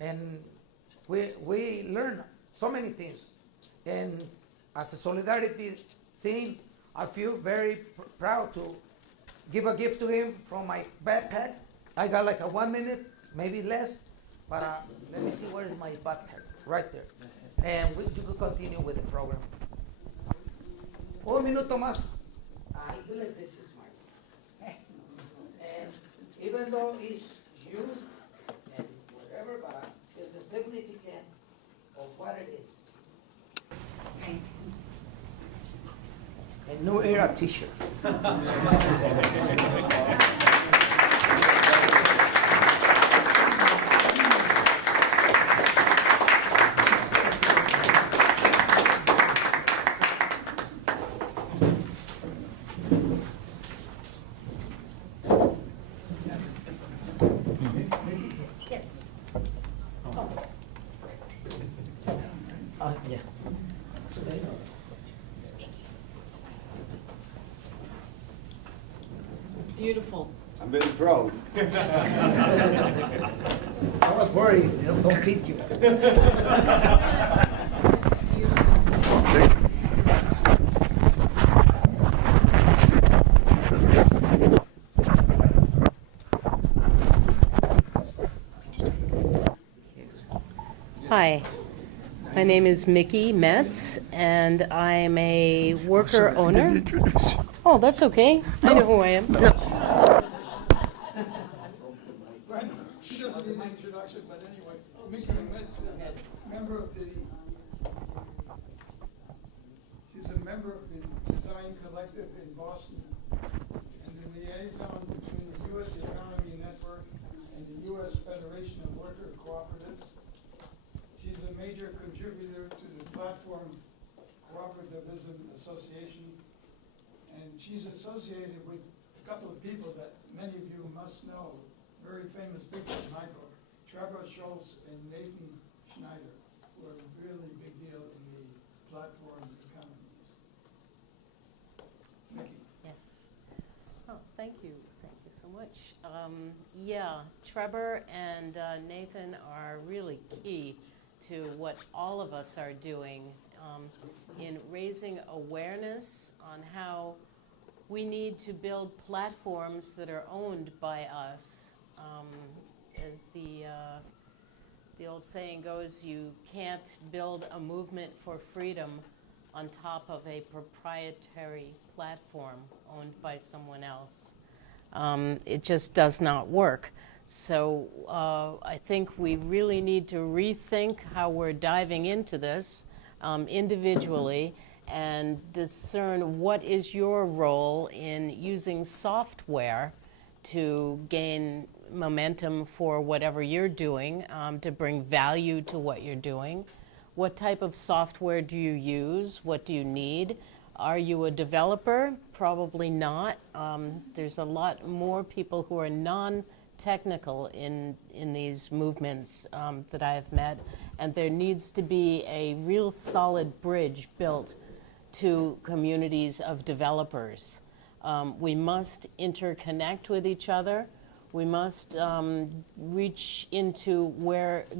and we learn so many things. And as a solidarity thing, I feel very proud to give a gift to him from my backpack. I got like a 1 minute, maybe less, but let me see, where is my backpack? Right there. And you could continue with the program. Un minuto más. I believe this is mine. And even though it's used and whatever, but it's the significance of what it is. A New Era t-shirt. Yes. Yeah. Beautiful. I'm very proud. I was worried, don't fit you. That's beautiful. Hi, my name is Micky Metz, and I'm a worker owner. Oh, that's okay. I know who I am. She doesn't need an introduction, but anyway, Micky Metz is a member of the, she's a member of the Design Collective in Boston, and the liaison between the U.S. Economy Network and the U.S. Federation of Worker Cooperatives. She's a major contributor to the Platform Cooperativism Association, and she's associated with a couple of people that many of you must know, very famous people in my book, Trevor Schultz and Nathan Schneider, who are a really big deal in the platform economies. Micky. Yes. Oh, thank you. Thank you so much. Yeah, Trevor and Nathan are really key to what all of us are doing in raising awareness on how we need to build platforms that are owned by us. As the old saying goes, you can't build a movement for freedom on top of a proprietary platform owned by someone else. It just does not work. So I think we really need to rethink how we're diving into this individually and discern what is your role in using software to gain momentum for whatever you're doing, to bring value to what you're doing. What type of software do you use? What do you need? Are you a developer? Probably not. There's a lot more people who are non-technical in these movements that I have met, and there needs to be a real solid bridge built to communities of developers. We must interconnect with each other. We must reach into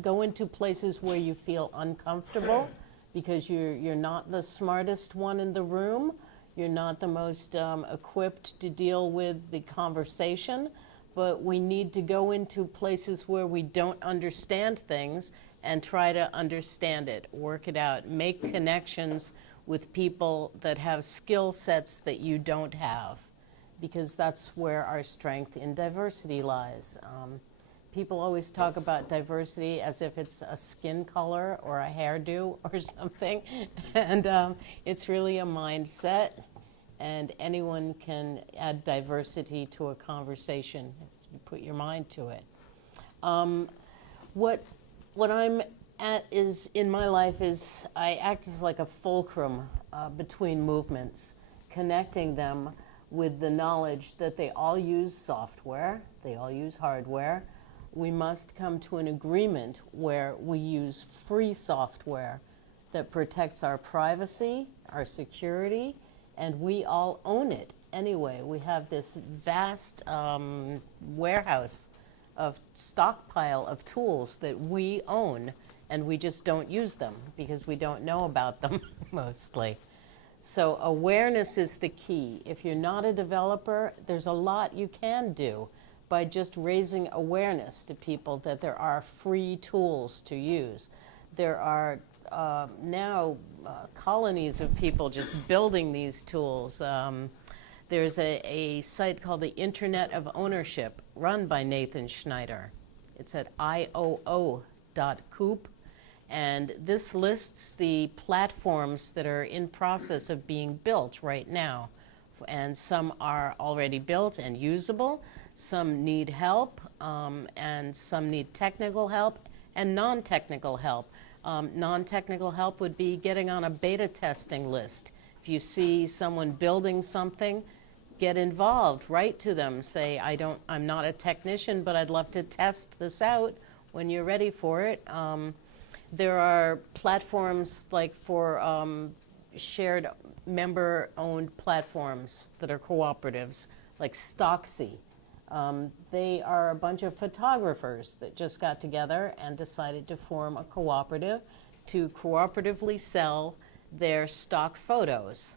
go into places where you feel uncomfortable because you're not the smartest one in the room. You're not the most equipped to deal with the conversation, but we need to go into places where we don't understand things and try to understand it, work it out, make connections with people that have skill sets that you don't have, because that's where our strength in diversity lies. People always talk about diversity as if it's a skin color or a hairdo or something, and it's really a mindset, and anyone can add diversity to a conversation if you put your mind to it. What I'm at is, in my life, is I act as like a fulcrum between movements, connecting them with the knowledge that they all use software, they all use hardware. We must come to an agreement where we use free software that protects our privacy, our security, and we all own it anyway. We have this vast warehouse of stockpile of tools that we own, and we just don't use them because we don't know about them mostly. So awareness is the key. If you're not a developer, there's a lot you can do by just raising awareness to people that there are free tools to use. There are now colonies of people just building these tools. There's a site called the Internet of Ownership run by Nathan Schneider. It's at ioo.coop, and this lists the platforms that are in process of being built right now. And some are already built and usable, some need help, and some need technical help and non-technical help. Non-technical help would be getting on a beta testing list. If you see someone building something, get involved, write to them, say, I'm not a technician, but I'd love to test this out when you're ready for it. There are platforms like for shared member-owned platforms that are cooperatives, like Stocksy. They are a bunch of photographers that just got together and decided to form a cooperative to cooperatively sell their stock photos.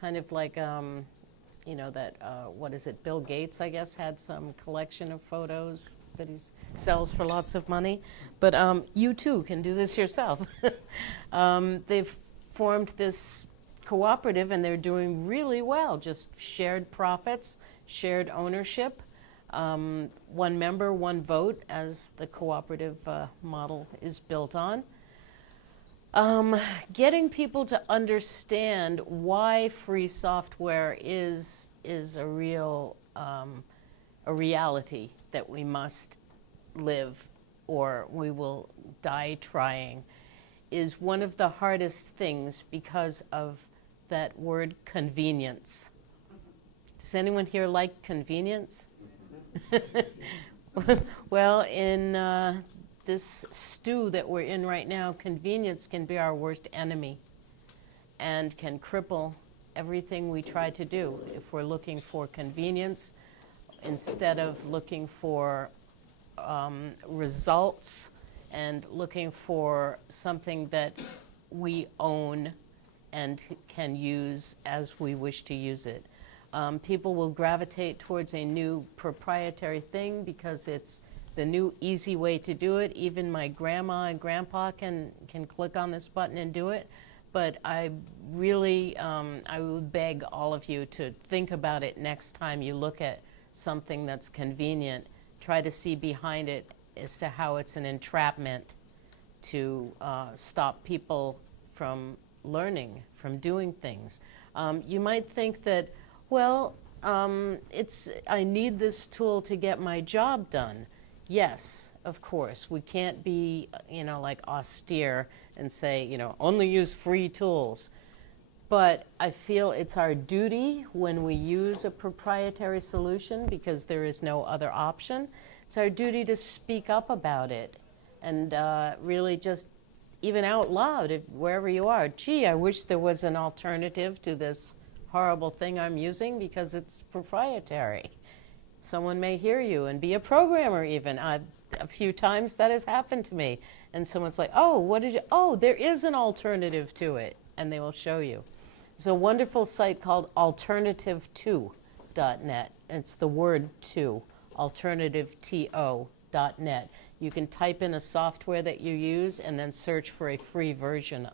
Kind of like, what is it, Bill Gates, I guess, had some collection of photos that he sells for lots of money. But you too can do this yourself. They've formed this cooperative and they're doing really well, just shared profits, shared ownership. One member, one vote, as the cooperative model is built on. Getting people to understand why free software is a real a reality that we must live or we will die trying is one of the hardest things because of that word convenience. Does anyone here like convenience? Well, in this stew that we're in right now, convenience can be our worst enemy and can cripple everything we try to do. If we're looking for convenience instead of looking for results and looking for something that we own and can use as we wish to use it. People will gravitate towards a new proprietary thing because it's the new easy way to do it. Even my grandma and grandpa can click on this button and do it. But I really, I would beg all of you to think about it next time you look at something that's convenient. Try to see behind it as to how it's an entrapment to stop people from learning, from doing things. You might think that, well, I need this tool to get my job done. Yes, of course. We can't be, like austere and say, only use free tools. But I feel it's our duty when we use a proprietary solution, because there is no other option, it's our duty to speak up about it and really just, even out loud, wherever you are, gee, I wish there was an alternative to this horrible thing I'm using because it's proprietary. Someone may hear you and be a programmer even. A few times that has happened to me. And someone's like, oh, there is an alternative to it. And they will show you. There's a wonderful site called alternative2.net. It's the word two, alternativeto.net. You can type in a software that you use and then search for a free version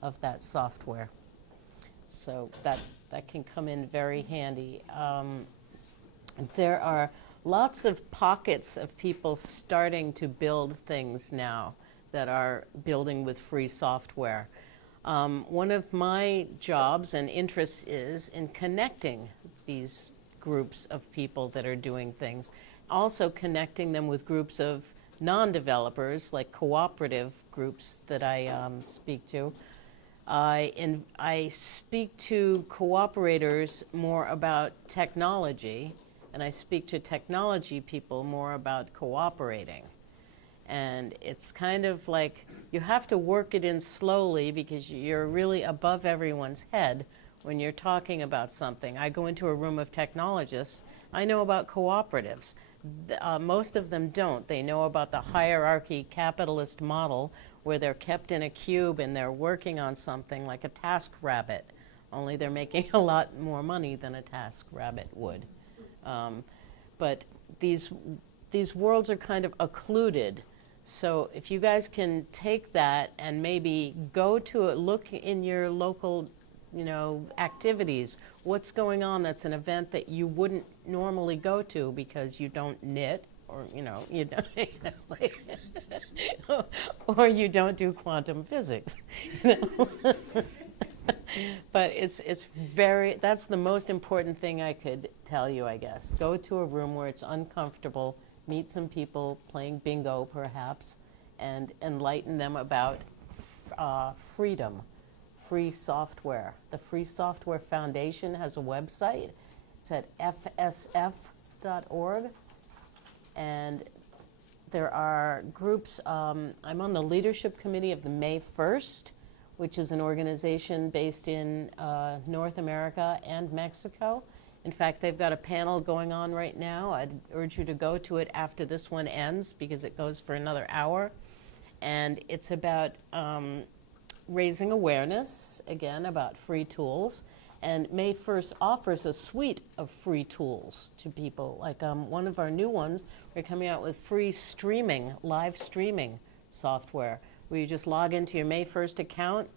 of that software. So that can come in very handy. There are lots of pockets of people starting to build things now that are building with free software. One of my jobs and interests is in connecting these groups of people that are doing things, also connecting them with groups of non-developers, like cooperative groups that I speak to. I speak to cooperators more about technology, and I speak to technology people more about cooperating. And it's kind of like you have to work it in slowly because you're really above everyone's head when you're talking about something. I go into a room of technologists. I know about cooperatives. Most of them don't. They know about the hierarchy capitalist model where they're kept in a cube and they're working on something like a task rabbit, only they're making a lot more money than a task rabbit would. But these worlds are kind of occluded. So if you guys can take that and maybe go to it, look in your local, activities, what's going on that's an event that you wouldn't normally go to because you don't knit, or you don't, or you don't do quantum physics. But that's the most important thing I could tell you, I guess. Go to a room where it's uncomfortable, meet some people playing bingo perhaps, and enlighten them about freedom, free software. The Free Software Foundation has a website. It's at fsf.org. And there are groups, I'm on the leadership committee of the May 1st, which is an organization based in North America and Mexico. In fact, they've got a panel going on right now. I'd urge you to go to it after this one ends because it goes for another hour. And it's about raising awareness, again, about free tools. And May 1st offers a suite of free tools to people. Like one of our new ones, we're coming out with free streaming, live streaming software, where you just log into your May 1st account,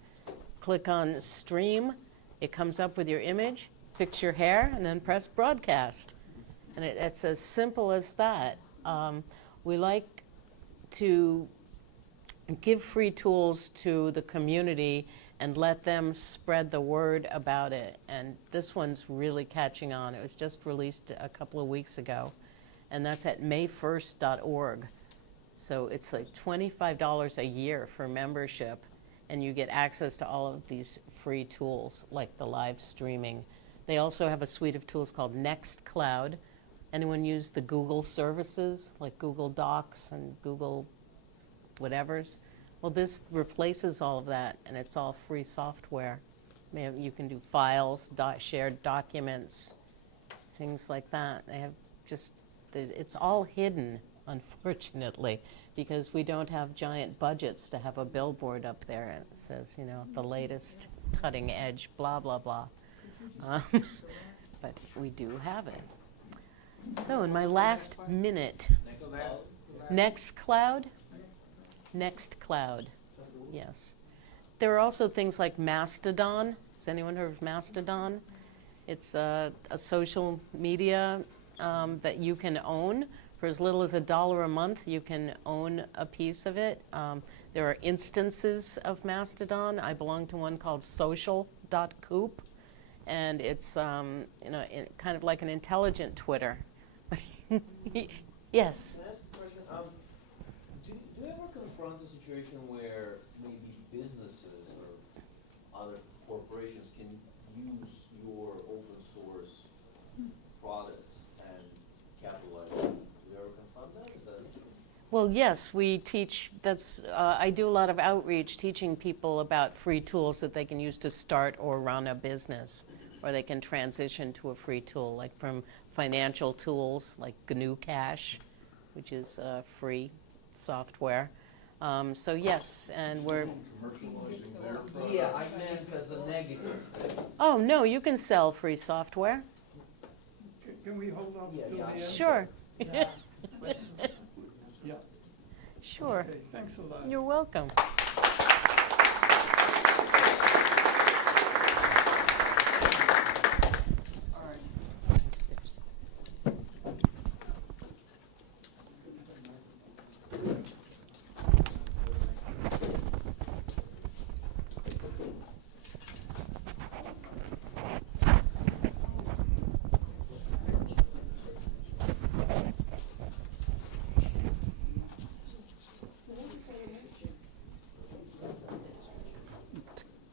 click on stream, it comes up with your image, fix your hair, and then press broadcast. And it's as simple as that. We like to give free tools to the community and let them spread the word about it. And this one's really catching on. It was just released a couple of weeks ago. And that's at may1st.org. So it's like $25 a year for membership. And you get access to all of these free tools, like the live streaming. They also have a suite of tools called Nextcloud. Anyone use the Google services, like Google Docs and Google whatevers? Well, this replaces all of that, and it's all free software. You can do files, shared documents, things like that. They have it's all hidden, unfortunately, because we don't have giant budgets to have a billboard up there and it says, the latest cutting edge, blah, blah, blah. But we do have it. So in my last minute, Nextcloud? Nextcloud, yes. There are also things like Mastodon. Has anyone heard of Mastodon? It's a social media that you can own. For as little as $1 a month, you can own a piece of it. There are instances of Mastodon. I belong to one called social.coop, and it's kind of like an intelligent Twitter. Yes? Can I ask a question? Do you ever confront a situation where maybe businesses or other corporations can use your open source products and capitalize on them? Do you ever confront that? Is that true? Well, yes, we teach. I do a lot of outreach teaching people about free tools that they can use to start or run a business, or they can transition to a free tool, like from financial tools like GNU Cash, which is free software. So yes, and we're... Yeah, I meant as a negative thing. Oh, no, you can sell free software. Can we hold on till the end? Sure. Yeah. Sure. Okay, thanks a lot. You're welcome. All right.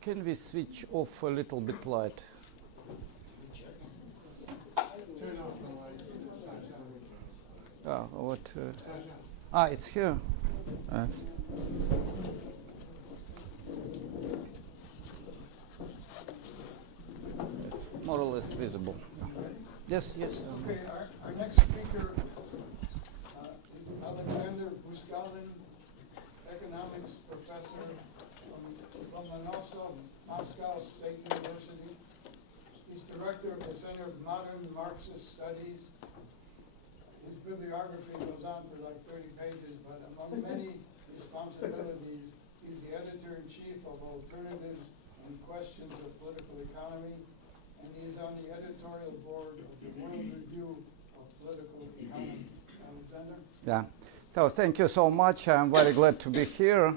Can we switch off a little bit light? What? It's here. It's more or less visible. Yes, yes. Okay, our next speaker is Alexander Buzgalin, economics professor from Lomonosov Moscow State University. He's director of the Center of Modern Marxist Studies. His bibliography goes on for like 30 pages, but among many responsibilities, he's the editor-in-chief of Alternatives and Questions of Political Economy, and he is on the editorial board of the World Review of Political Economy. Alexander? Yeah. So thank you so much. I'm very glad to be here.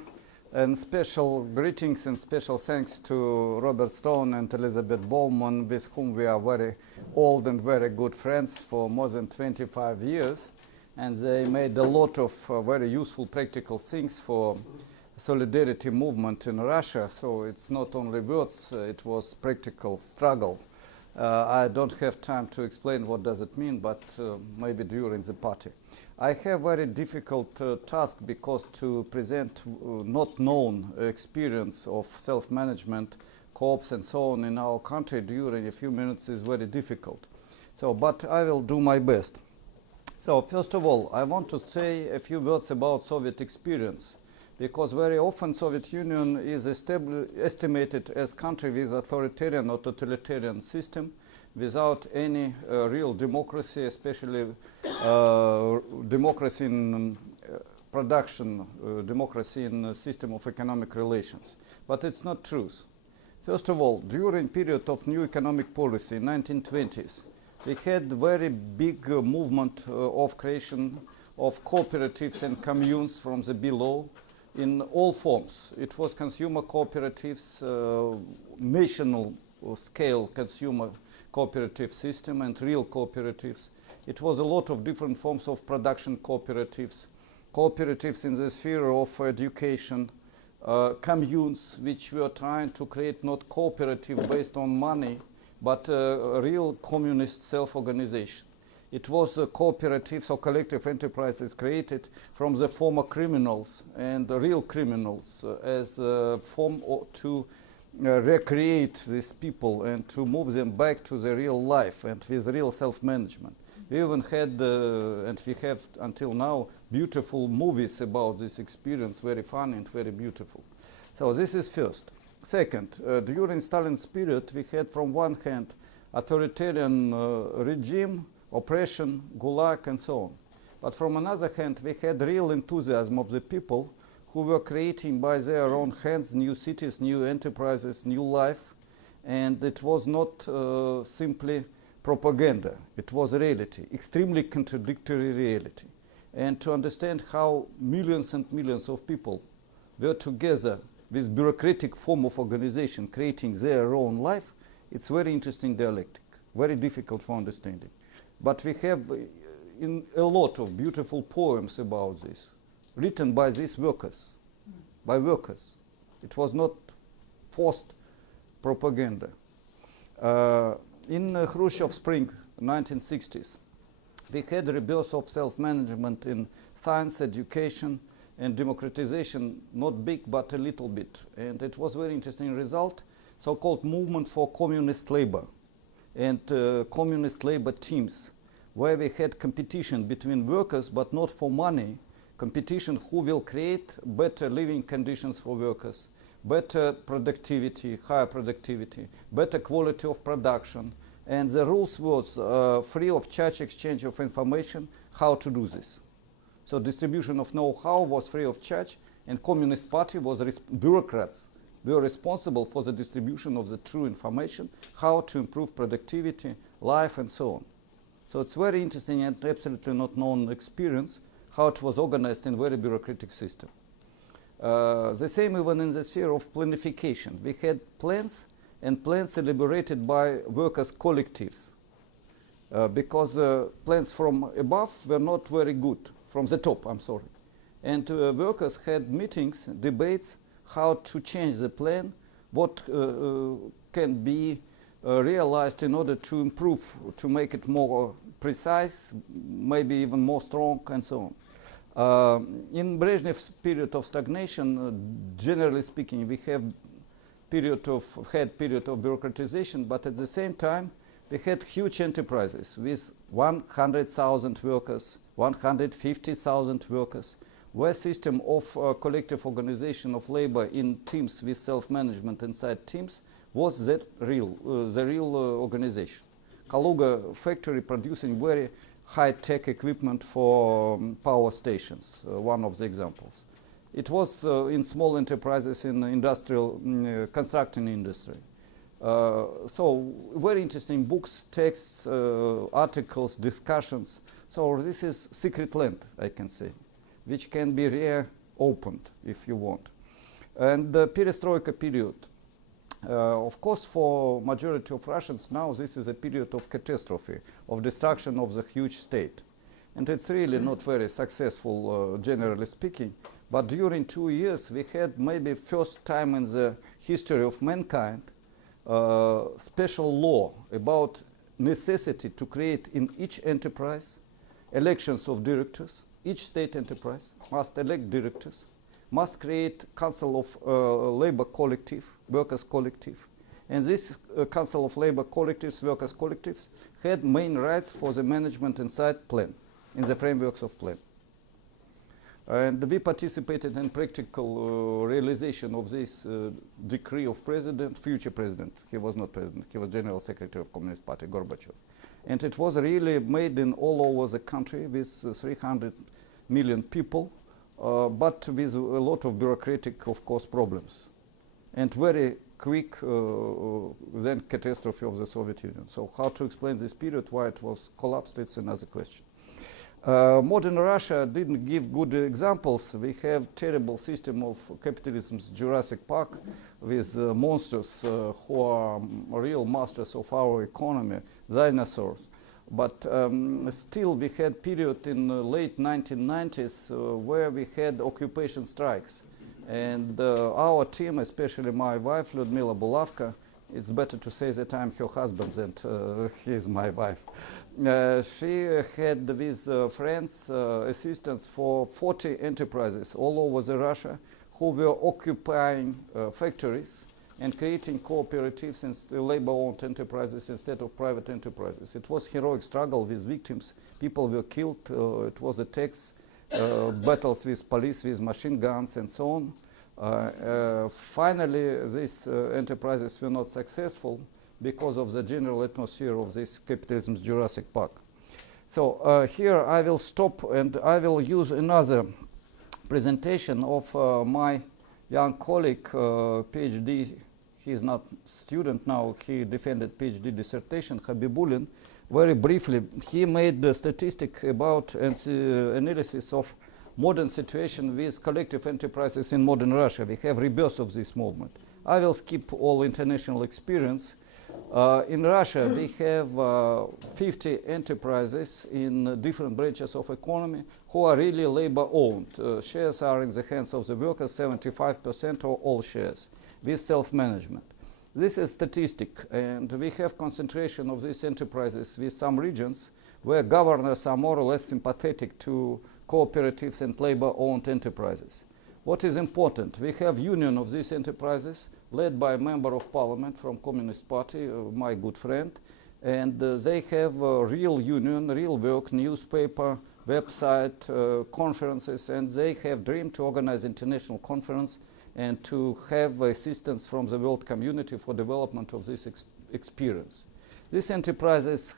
And special greetings and special thanks to Robert Stone and Elizabeth Bowman, with whom we are very old and very good friends for more than 25 years. And they made a lot of very useful practical things for solidarity movement in Russia. So it's not only words, it was practical struggle. I don't have time to explain what does it mean, but maybe during the party. I have very difficult task because to present not known experience of self-management, co-ops and so on in our country during a few minutes is very difficult. So, but I will do my best. So first of all, I want to say a few words about Soviet experience, because very often Soviet Union is estimated as country with authoritarian or totalitarian system, without any real democracy, especially democracy in production, democracy in system of economic relations. But it's not true. First of all, during period of new economic policy in 1920s, we had very big movement of creation of cooperatives and communes from the below in all forms. It was consumer cooperatives, national scale consumer cooperative system and real cooperatives. It was a lot of different forms of production cooperatives, cooperatives in the sphere of education, communes which were trying to create not cooperative based on money, but real communist self-organization. It was cooperatives or collective enterprises created from the former criminals and the real criminals as a form to recreate these people and to move them back to the real life and with real self-management. We even had, and we have until now, beautiful movies about this experience, very fun and very beautiful. So this is first. Second, during Stalin's period, we had from one hand authoritarian regime, oppression, gulag, and so on. But from another hand, we had real enthusiasm of the people who were creating by their own hands new cities, new enterprises, new life. And it was not simply propaganda. It was reality, extremely contradictory reality. And to understand how millions and millions of people were together with bureaucratic form of organization creating their own life, it's very interesting dialectic, very difficult for understanding. But we have in a lot of beautiful poems about this, written by these workers, by workers. It was not forced propaganda. In Khrushchev spring 1960s, we had a rebirth of self-management in science, education, and democratization, not big, but a little bit. And it was a very interesting result, so-called movement for communist labor and communist labor teams, where we had competition between workers, but not for money, competition who will create better living conditions for workers, better productivity, higher productivity, better quality of production. And the rules was free of charge exchange of information, how to do this. So distribution of know-how was free of charge, and Communist Party was bureaucrats were responsible for the distribution of the true information, how to improve productivity, life, and so on. So it's very interesting and absolutely not known experience how it was organized in a very bureaucratic system. The same even in the sphere of planification. We had plans, and plans elaborated by workers' collectives, because plans from above were not very good, from the top, I'm sorry. And workers had meetings, debates, how to change the plan, what can be realized in order to improve, to make it more precise, maybe even more strong, and so on. In Brezhnev's period of stagnation, generally speaking, we have period of bureaucratization, but at the same time, we had huge enterprises with 100,000 workers, 150,000 workers, where system of collective organization of labor in teams with self-management inside teams was the real organization. Kaluga factory producing very high-tech equipment for power stations, one of the examples. It was in small enterprises in industrial construction industry. So very interesting books, texts, articles, discussions. So this is secret land, I can say, which can be reopened if you want. And the perestroika period. Of course, for majority of Russians now, this is a period of catastrophe, of destruction of the huge state. And it's really not very successful, generally speaking. But during 2 years, we had maybe first time in the history of mankind special law about necessity to create in each enterprise elections of directors. Each state enterprise must elect directors, must create council of labor collective, workers collective. And this council of labor collectives, workers collectives, had main rights for the management inside plan, in the frameworks of plan. And we participated in practical realization of this decree of president, future president. He was not president, he was general secretary of Communist Party, Gorbachev. And it was really made in all over the country with 300 million people, but with a lot of bureaucratic, of course, problems. And very quick then catastrophe of the Soviet Union. So how to explain this period, why it was collapsed, it's another question. Modern Russia didn't give good examples. We have terrible system of capitalism's Jurassic Park with monsters who are real masters of our economy, dinosaurs. But still we had period in the late 1990s where we had occupation strikes. And our team, especially my wife, Lyudmila Bulavka, it's better to say that I'm her husband than he is my wife. She had with friends, assistants for 40 enterprises all over the Russia who were occupying factories and creating cooperatives and labor-owned enterprises instead of private enterprises. It was heroic struggle with victims. People were killed. It was attacks, battles with police, with machine guns, and so on. Finally, these enterprises were not successful because of the general atmosphere of this capitalism's Jurassic Park. So here I will stop and I will use another presentation of my young colleague, PhD. He is not student now, he defended PhD dissertation, Habibulin. Very briefly, he made the statistic about analysis of modern situation with collective enterprises in modern Russia. We have rebirth of this movement. I will skip all international experience. In Russia, we have 50 enterprises in different branches of economy who are really labor-owned. Shares are in the hands of the workers, 75% of all shares, with self-management. This is statistic, and we have concentration of these enterprises with some regions where governors are more or less sympathetic to cooperatives and labor-owned enterprises. What is important? We have union of these enterprises led by a member of parliament from Communist Party, my good friend, and they have a real union, real work, newspaper, website, conferences, and they have dreamed to organize international conference and to have assistance from the world community for development of this experience. This enterprises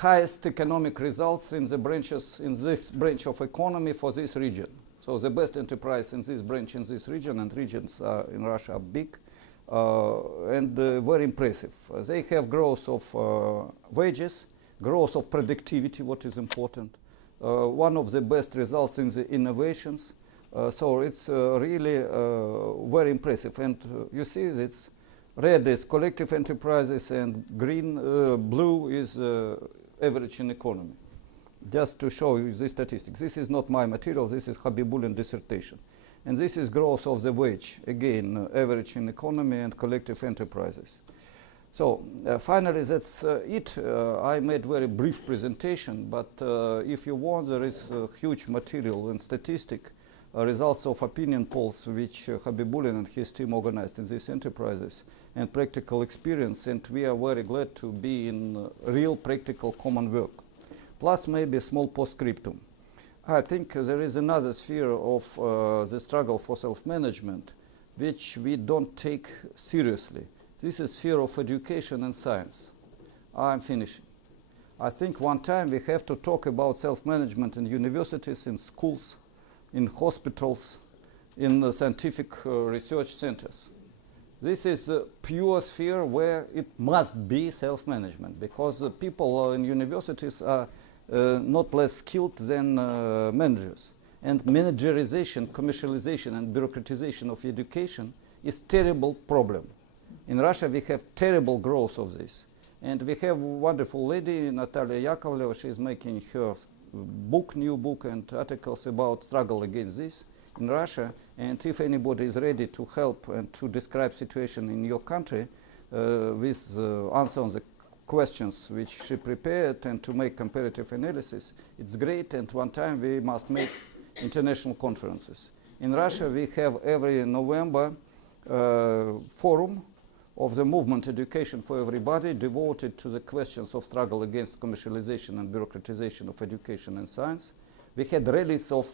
highest economic results in this branch of economy for this region. So the best enterprise in this branch in this region, and regions in Russia are big and very impressive. They have growth of wages, growth of productivity, what is important, one of the best results in the innovations. So it's really very impressive. And you see it's red is collective enterprises and green, blue is average in economy. Just to show you the statistics. This is not my material, this is Habibulin dissertation. And this is growth of the wage, again, average in economy and collective enterprises. So finally, that's it. I made very brief presentation, but if you want, there is huge material and statistic results of opinion polls which Habibulin and his team organized in these enterprises and practical experience, and we are very glad to be in real practical common work. Plus maybe a small postscriptum. I think there is another sphere of the struggle for self-management which we don't take seriously. This is sphere of education and science. I'm finishing. I think one time we have to talk about self-management in universities, in schools, in hospitals, in scientific research centers. This is a pure sphere where it must be self-management, because people in universities are not less skilled than managers. And managerization, commercialization, and bureaucratization of education is a terrible problem. In Russia, we have terrible growth of this. And we have a wonderful lady, Natalia Yakovleva. She is making her book, new book, and articles about struggle against this in Russia. And if anybody is ready to help and to describe situation in your country with answer on the questions which she prepared and to make comparative analysis, it's great. And one time we must make international conferences. In Russia, we have every November forum of the movement Education for Everybody devoted to the questions of struggle against commercialization and bureaucratization of education and science. We had rallies of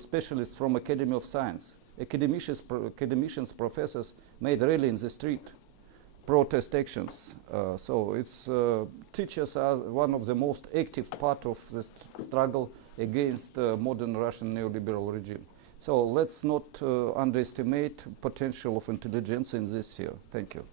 specialists from Academy of Science. Academicians, professors made rally in the street, protest actions. So it's teachers are one of the most active part of the struggle against modern Russian neoliberal regime. So let's not underestimate potential of intelligence in this sphere. Thank you.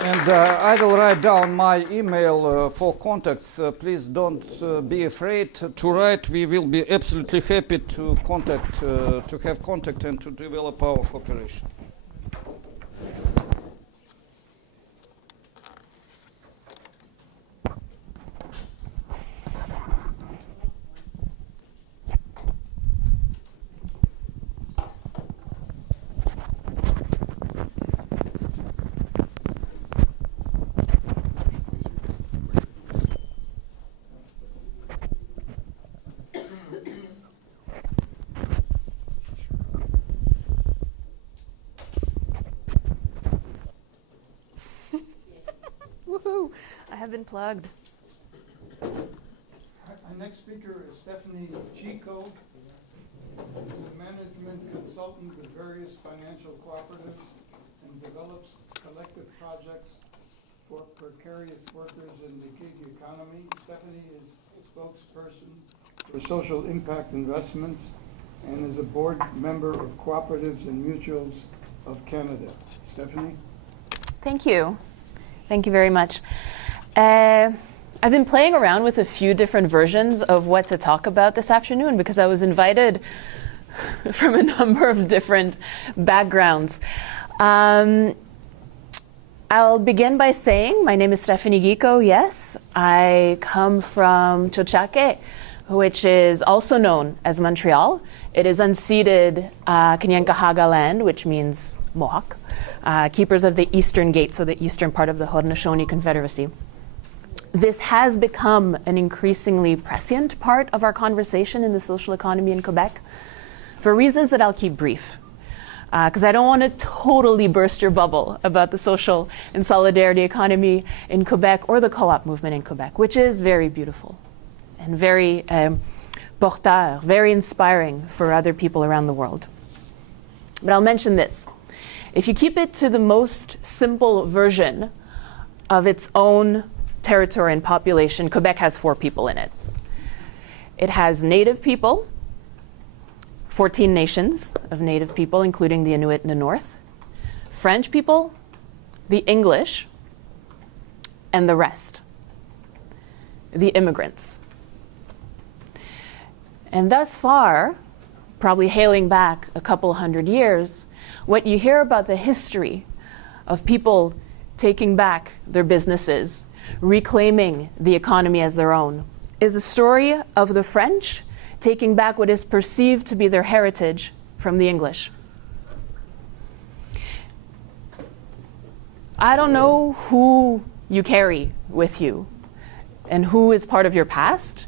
And I will write down my email for contacts. Please don't be afraid to write. We will be absolutely happy to contact, to have contact and to develop our cooperation. Woohoo! I have been plugged. Our next speaker is Stephanie Guico, who's a management consultant with various financial cooperatives and develops collective projects for precarious workers in the gig economy. Stephanie is a spokesperson for social impact investments and is a board member of Cooperatives and Mutuals of Canada. Stephanie? Thank you. Thank you very much. I've been playing around with a few different versions of what to talk about this afternoon because I was invited from a number of different backgrounds. I'll begin by saying my name is Stephanie Guico. Yes, I come from Chochake, which is also known as Montreal. It is unceded Kanyankahaga land, which means Mohawk, keepers of the Eastern Gate, so the eastern part of the Haudenosaunee Confederacy. This has become an increasingly prescient part of our conversation in the social economy in Quebec for reasons that I'll keep brief, because I don't want to totally burst your bubble about the social and solidarity economy in Quebec or the co-op movement in Quebec, which is very beautiful and very porteur, very inspiring for other people around the world. But I'll mention this. If you keep it to the most simple version of its own territory and population, Quebec has 4 people in it. It has Native people, 14 nations of Native people, including the Inuit in the north, French people, the English, and the rest, the immigrants. And thus far, probably hailing back a couple hundred years, what you hear about the history of people taking back their businesses, reclaiming the economy as their own, is a story of the French taking back what is perceived to be their heritage from the English. I don't know who you carry with you and who is part of your past,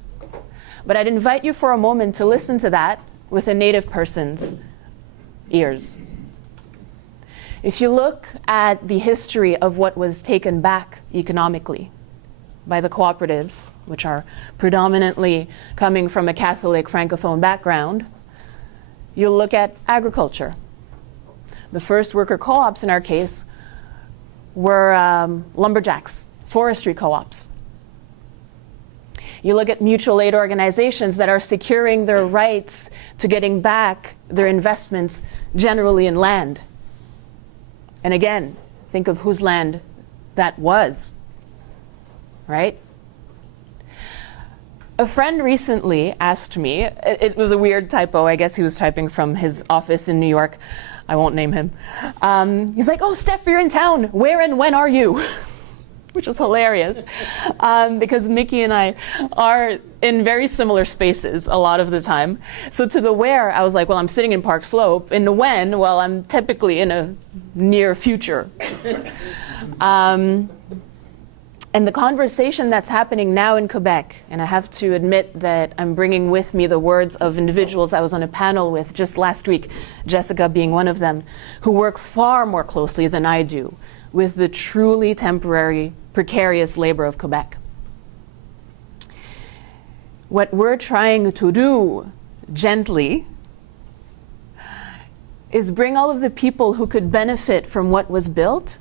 but I'd invite you for a moment to listen to that with a Native person's ears. If you look at the history of what was taken back economically by the cooperatives, which are predominantly coming from a Catholic Francophone background, you'll look at agriculture. The first worker co-ops in our case were lumberjacks, forestry co-ops. You look at mutual aid organizations that are securing their rights to getting back their investments generally in land. And again, think of whose land that was, right? A friend recently asked me, it was a weird typo, I guess he was typing from his office in New York, I won't name him. He's like, oh, Steph, you're in town, where and when are you? Which was hilarious, because Micky and I are in very similar spaces a lot of the time. So to the where, I was like, well, I'm sitting in Park Slope. In the when, well, I'm typically in a near future. And the conversation that's happening now in Quebec, and I have to admit that I'm bringing with me the words of individuals I was on a panel with just last week, Jessica being one of them, who work far more closely than I do with the truly temporary, precarious labor of Quebec. What we're trying to do, gently, is bring all of the people who could benefit from what was built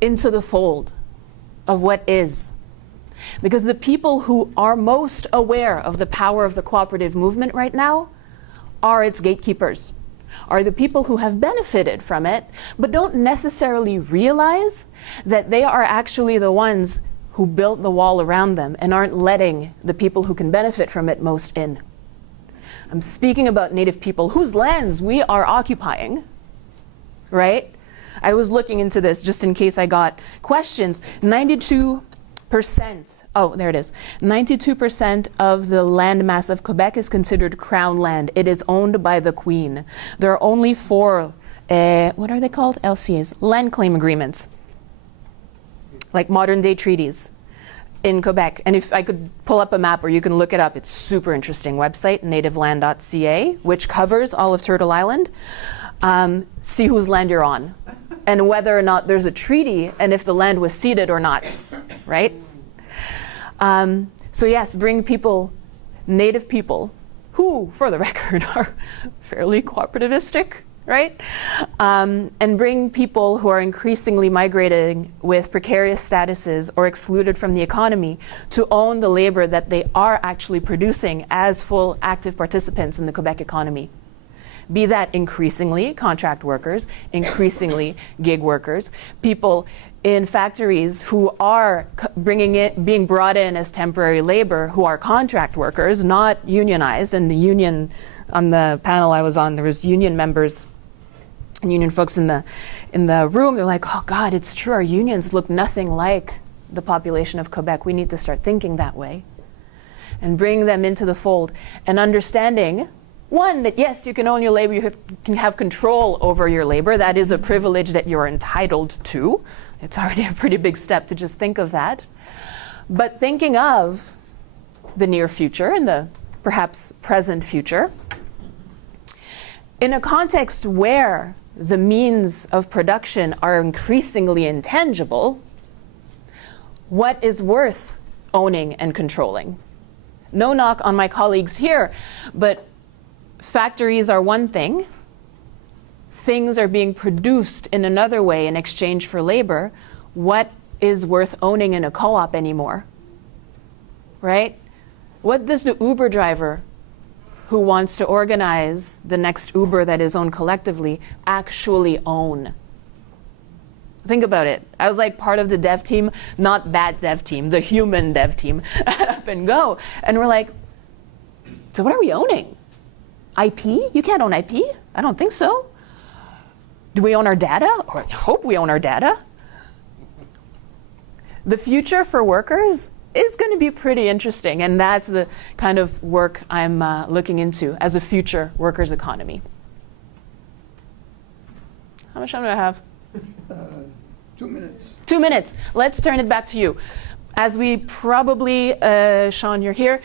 into the fold of what is. Because the people who are most aware of the power of the cooperative movement right now are its gatekeepers, are the people who have benefited from it, but don't necessarily realize that they are actually the ones who built the wall around them and aren't letting the people who can benefit from it most in. I'm speaking about Native people whose lands we are occupying, right? I was looking into this just in case I got questions. 92%, oh, there it is. 92% of the land mass of Quebec is considered crown land. It is owned by the Queen. There are only 4, what are they called? LCAs, land claim agreements, like modern day treaties in Quebec. And if I could pull up a map, or you can look it up, it's super interesting website, nativeland.ca, which covers all of Turtle Island. See whose land you're on and whether or not there's a treaty and if the land was ceded or not, right? So yes, bring people, Native people, who, for the record, are fairly cooperativistic, right? And bring people who are increasingly migrating with precarious statuses or excluded from the economy to own the labor that they are actually producing as full active participants in the Quebec economy. Be that increasingly contract workers, increasingly gig workers, people in factories who are being brought in as temporary labor, who are contract workers, not unionized. And the union, on the panel I was on, there was union members and union folks in the room. They're like, oh God, it's true, our unions look nothing like the population of Quebec. We need to start thinking that way and bring them into the fold and understanding, one, that yes, you can own your labor, you can have control over your labor. That is a privilege that you're entitled to. It's already a pretty big step to just think of that. But thinking of the near future and the perhaps present future, in a context where the means of production are increasingly intangible, what is worth owning and controlling? No knock on my colleagues here, but factories are one thing, things are being produced in another way in exchange for labor, what is worth owning in a co-op anymore? Right? What does the Uber driver who wants to organize the next Uber that is owned collectively actually own? Think about it. I was like part of the dev team, not that dev team, the human dev team at Up and Go. And we're like, so what are we owning? IP? You can't own IP? I don't think so. Do we own our data? Or I hope we own our data. The future for workers is going to be pretty interesting, and that's the kind of work I'm looking into as a future workers' economy. How much time do I have? 2 minutes. 2 minutes. Let's turn it back to you. As we probably, Sean, you're here.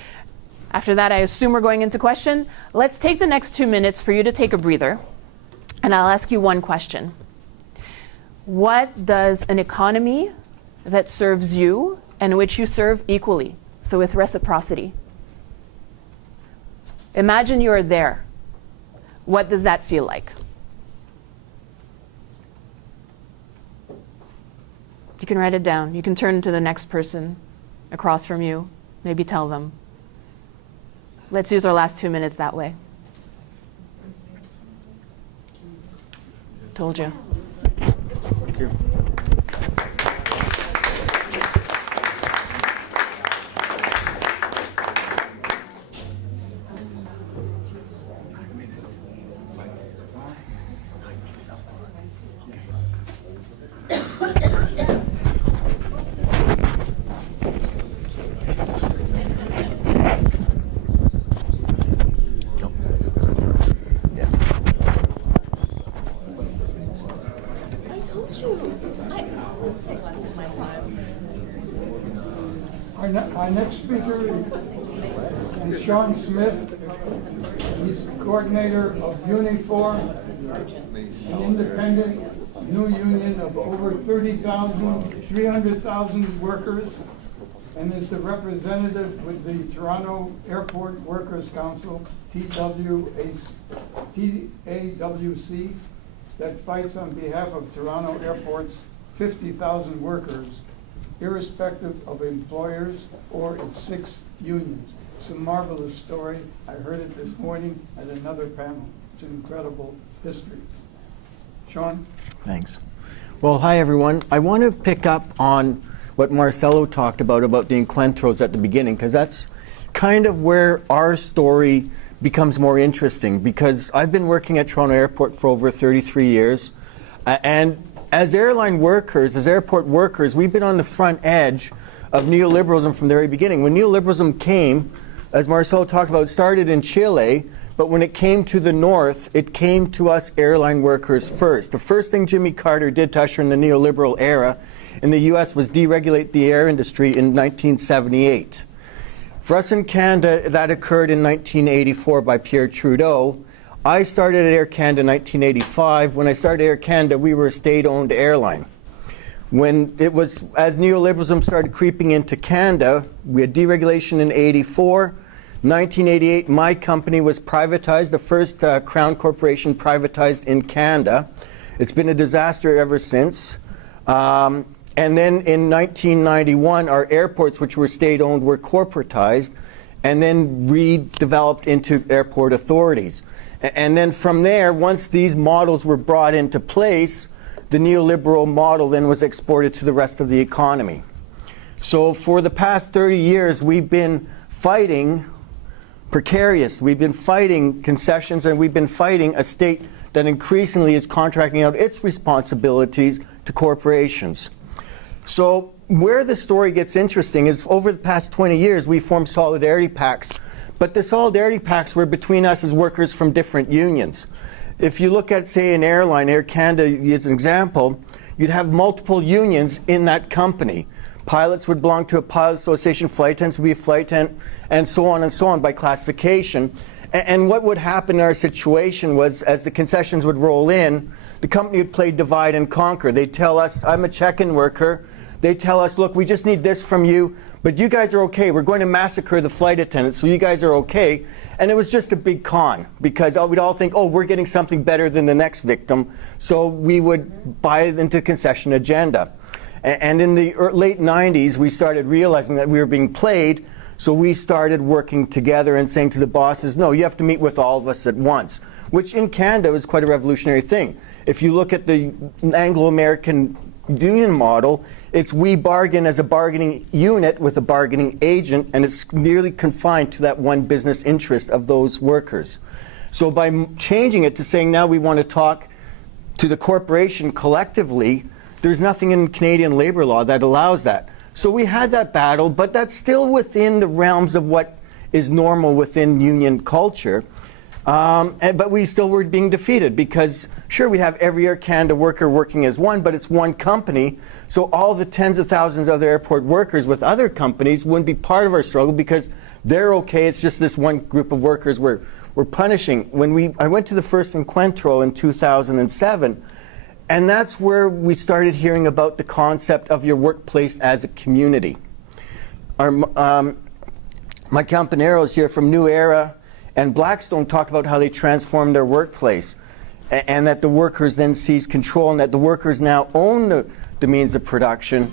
After that, I assume we're going into question. Let's take the next 2 minutes for you to take a breather, and I'll ask you one question. What does an economy that serves you and which you serve equally, so with reciprocity? Imagine you're there. What does that feel like? You can write it down. You can turn to the next person across from you, maybe tell them. Let's use our last 2 minutes that way. Told you. Thank you. Our next speaker is Sean Smith. He's coordinator of Unifor, an independent new union of over 300,000 workers, and is the representative with the Toronto Airport Workers Council, TAWC, that fights on behalf of Toronto Airport's 50,000 workers, irrespective of employers or its 6 unions. It's a marvelous story. I heard it this morning at another panel. It's an incredible history. Sean? Thanks. Well, hi everyone. I want to pick up on what Marcelo talked about the encuentros at the beginning, because that's kind of where our story becomes more interesting, because I've been working at Toronto Airport for over 33 years, and as airline workers, as airport workers, we've been on the front edge of neoliberalism from the very beginning. When neoliberalism came, as Marcelo talked about, it started in Chile, but when it came to the north, it came to us airline workers first. The first thing Jimmy Carter did to usher in the neoliberal era in the US was deregulate the air industry in 1978. For us in Canada, that occurred in 1984 by Pierre Trudeau. I started at Air Canada in 1985. When I started Air Canada, we were a state-owned airline. When it was, as neoliberalism started creeping into Canada, we had deregulation in 84. 1988, my company was privatized, the first Crown Corporation privatized in Canada. It's been a disaster ever since. And then in 1991, our airports, which were state-owned, were corporatized and then redeveloped into airport authorities. And then from there, once these models were brought into place, the neoliberal model then was exported to the rest of the economy. So for the past 30 years, we've been fighting precarious, we've been fighting concessions, and we've been fighting a state that increasingly is contracting out its responsibilities to corporations. So where the story gets interesting is over the past 20 years, we formed solidarity pacts. But the solidarity pacts were between us as workers from different unions. If you look at, say, an airline, Air Canada as an example, you'd have multiple unions in that company. Pilots would belong to a pilot association, flight attendants would be a flight attendant, and so on by classification. And what would happen in our situation was, as the concessions would roll in, the company would play divide and conquer. They'd tell us, I'm a check-in worker, They tell us, look, we just need this from you, but you guys are okay. We're going to massacre the flight attendants, so you guys are okay. And it was just a big con, because we'd all think, oh, we're getting something better than the next victim, so we would buy into the concession agenda. And in the late 90s, we started realizing that we were being played, so we started working together and saying to the bosses, no, you have to meet with all of us at once, which in Canada was quite a revolutionary thing. If you look at the Anglo-American union model, it's we bargain as a bargaining unit with a bargaining agent, and it's nearly confined to that one business interest of those workers. So by changing it to saying now we want to talk to the corporation collectively, there's nothing in Canadian labor law that allows that. So we had that battle, but that's still within the realms of what is normal within union culture. But we still were being defeated because, sure, we have every Air Canada worker working as one, but it's one company. So all the tens of thousands of other airport workers with other companies wouldn't be part of our struggle because they're okay. It's just this one group of workers we're punishing. When I went to the first encuentro in 2007, and that's where we started hearing about the concept of your workplace as a community. My compañeros here from New Era and Blackstone talked about how they transformed their workplace, and that the workers then seized control, and that the workers now own the means of production.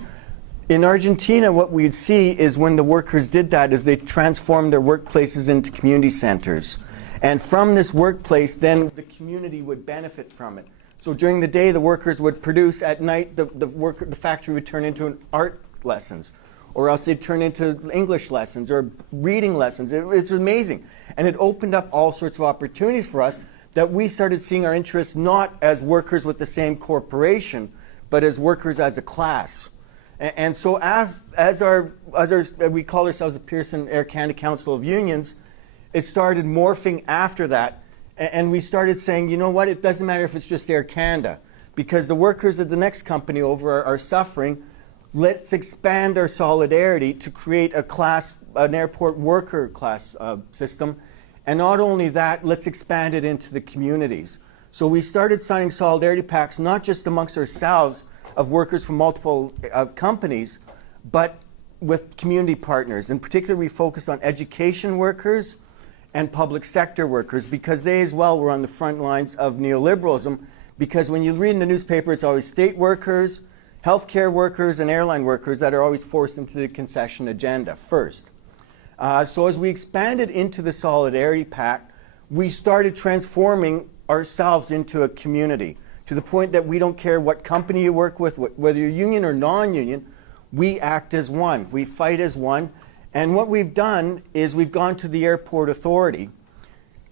In Argentina, what we'd see is when the workers did that is they transformed their workplaces into community centers. And from this workplace, then the community would benefit from it. So during the day, the workers would produce. At night, the factory would turn into art lessons, or else they'd turn into English lessons or reading lessons. It's amazing. And it opened up all sorts of opportunities for us that we started seeing our interests not as workers with the same corporation, but as workers as a class. And so as we call ourselves the Pearson Air Canada Council of Unions, it started morphing after that. And we started saying, you know what, it doesn't matter if it's just Air Canada, because the workers at the next company over are suffering. Let's expand our solidarity to create an airport worker class system. And not only that, let's expand it into the communities. So we started signing solidarity pacts, not just amongst ourselves of workers from multiple companies, but with community partners. In particular, we focused on education workers and public sector workers, because they as well were on the front lines of neoliberalism, because when you read in the newspaper, it's always state workers, healthcare workers, and airline workers that are always forced into the concession agenda first. So as we expanded into the Solidarity Pact, we started transforming ourselves into a community, to the point that we don't care what company you work with, whether you're union or non-union, we act as one, we fight as one. And what we've done is we've gone to the airport authority,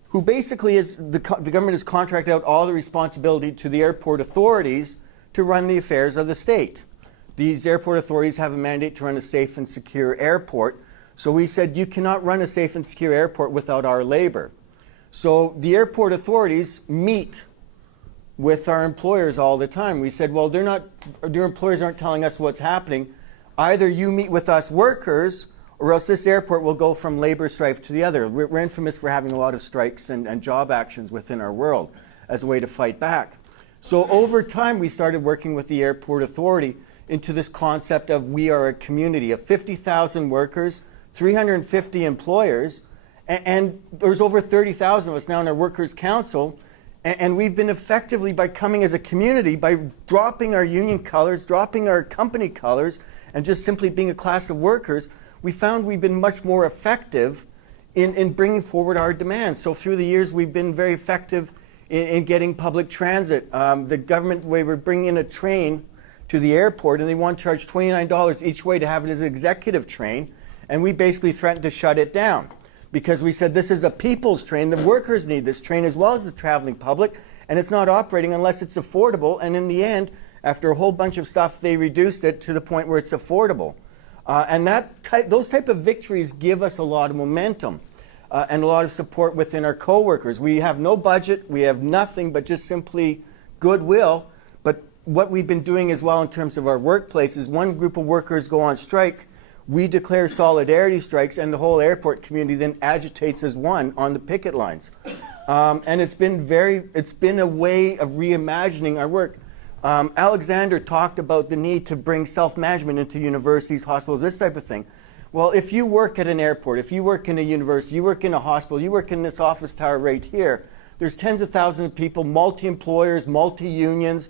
who basically is, the government has contracted out all the responsibility to the airport authorities to run the affairs of the state. These airport authorities have a mandate to run a safe and secure airport. So we said, you cannot run a safe and secure airport without our labor. So the airport authorities meet with our employers all the time. We said, well, your employers aren't telling us what's happening. Either you meet with us workers, or else this airport will go from labor strife to the other. We're infamous for having a lot of strikes and job actions within our world as a way to fight back. So over time, we started working with the airport authority into this concept of we are a community of 50,000 workers, 350 employers, and there's over 30,000 of us now in our workers' council. And we've been effectively, by coming as a community, by dropping our union colors, dropping our company colors, and just simply being a class of workers, we found we've been much more effective in bringing forward our demands. So through the years, we've been very effective in getting public transit. The government, we were bringing in a train to the airport, and they want to charge $29 each way to have it as an executive train, and we basically threatened to shut it down, because we said this is a people's train. The workers need this train as well as the traveling public, and it's not operating unless it's affordable. And in the end, after a whole bunch of stuff, they reduced it to the point where it's affordable. And those type of victories give us a lot of momentum and a lot of support within our co-workers. We have no budget, we have nothing but just simply goodwill. But what we've been doing as well in terms of our workplace is one group of workers go on strike, we declare solidarity strikes, and the whole airport community then agitates as one on the picket lines. And it's been a way of reimagining our work. Alexander talked about the need to bring self-management into universities, hospitals, this type of thing. Well, if you work at an airport, if you work in a university, you work in a hospital, you work in this office tower right here, there's tens of thousands of people, multi-employers, multi-unions,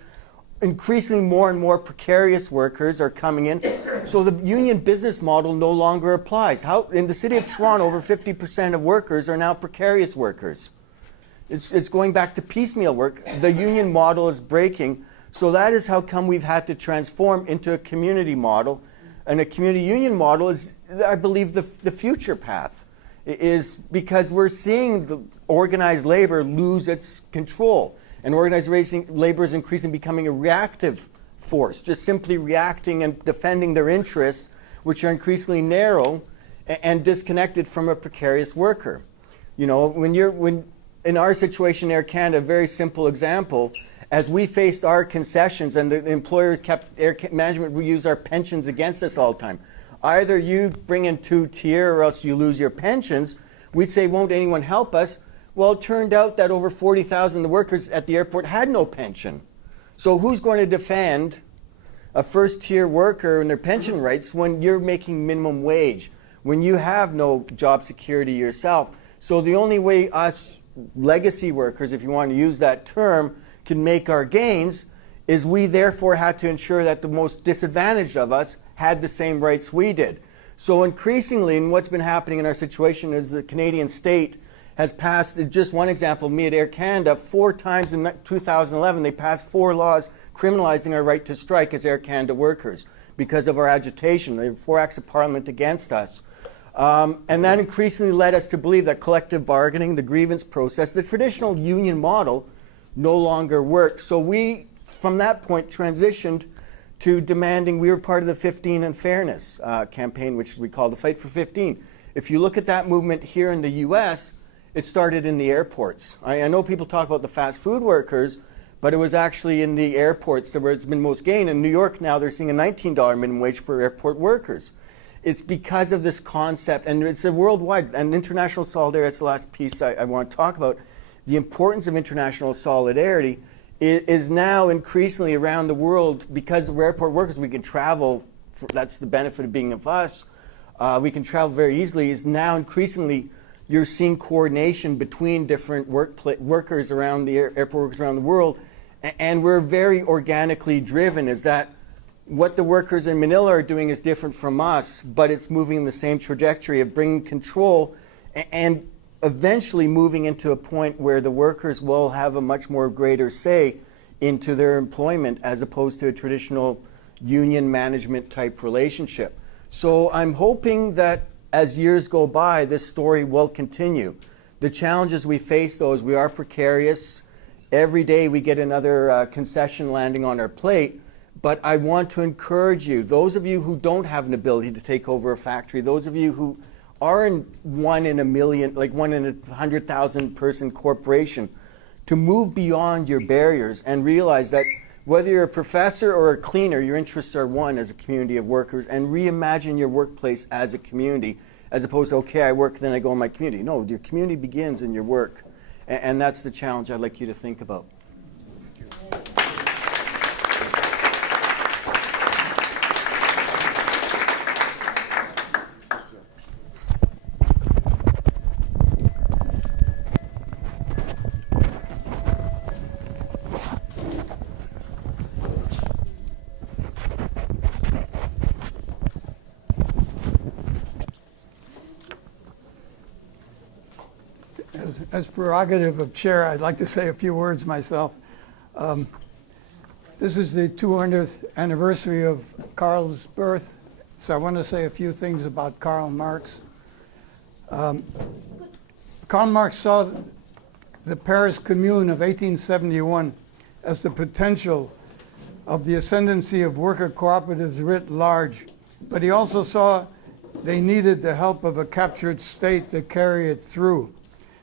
increasingly more and more precarious workers are coming in. So the union business model no longer applies. In the city of Toronto, over 50% of workers are now precarious workers. It's going back to piecemeal work. The union model is breaking. So that is how come we've had to transform into a community model. And a community union model is, I believe, the future path. Is because we're seeing the organized labor lose its control. And organized labor is increasingly becoming a reactive force, just simply reacting and defending their interests, which are increasingly narrow and disconnected from a precarious worker. You know, when in our situation, Air Canada, a very simple example, as we faced our concessions and the employer kept management, we use our pensions against us all the time. Either you bring in two-tier or else you lose your pensions. We'd say, won't anyone help us? Well, it turned out that over 40,000 of the workers at the airport had no pension. So who's going to defend a first-tier worker and their pension rights when you're making minimum wage, when you have no job security yourself? So the only way us legacy workers, if you want to use that term, can make our gains is we therefore had to ensure that the most disadvantaged of us had the same rights we did. So increasingly, and what's been happening in our situation is the Canadian state has passed, just one example, me at Air Canada, 4 times in 2011, they passed 4 laws criminalizing our right to strike as Air Canada workers because of our agitation. There were 4 acts of parliament against us. And that increasingly led us to believe that collective bargaining, the grievance process, the traditional union model no longer worked. So we, from that point, transitioned to demanding, we were part of the 15 and Fairness campaign, which we call the Fight for 15. If you look at that movement here in the US, it started in the airports. I know people talk about the fast food workers, but it was actually in the airports where it's been most gained. In New York now, they're seeing a $19 minimum wage for airport workers. It's because of this concept, and it's a worldwide, and international solidarity, that's the last piece I want to talk about. The importance of international solidarity is now increasingly around the world because we're airport workers, we can travel, that's the benefit of being of us, we can travel very easily, is now increasingly you're seeing coordination between different workers around the airport workers around the world, and we're very organically driven. Is that what the workers in Manila are doing is different from us, but it's moving in the same trajectory of bringing control and eventually moving into a point where the workers will have a much more greater say into their employment as opposed to a traditional union management type relationship. So I'm hoping that as years go by, this story will continue. The challenges we face, though, is we are precarious. Every day we get another concession landing on our plate. But I want to encourage you, those of you who don't have an ability to take over a factory, those of you who are in 1 in a million, like 1 in 100,000 person corporation, to move beyond your barriers and realize that whether you're a professor or a cleaner, your interests are one as a community of workers, and reimagine your workplace as a community, as opposed to, okay, I work, then I go in my community. No, your community begins in your work. And that's the challenge I'd like you to think about. As prerogative of chair, I'd like to say a few words myself. This is the 200th anniversary of Karl's birth, so I want to say a few things about Karl Marx. Karl Marx saw the Paris Commune of 1871 as the potential of the ascendancy of worker cooperatives writ large, but he also saw they needed the help of a captured state to carry it through.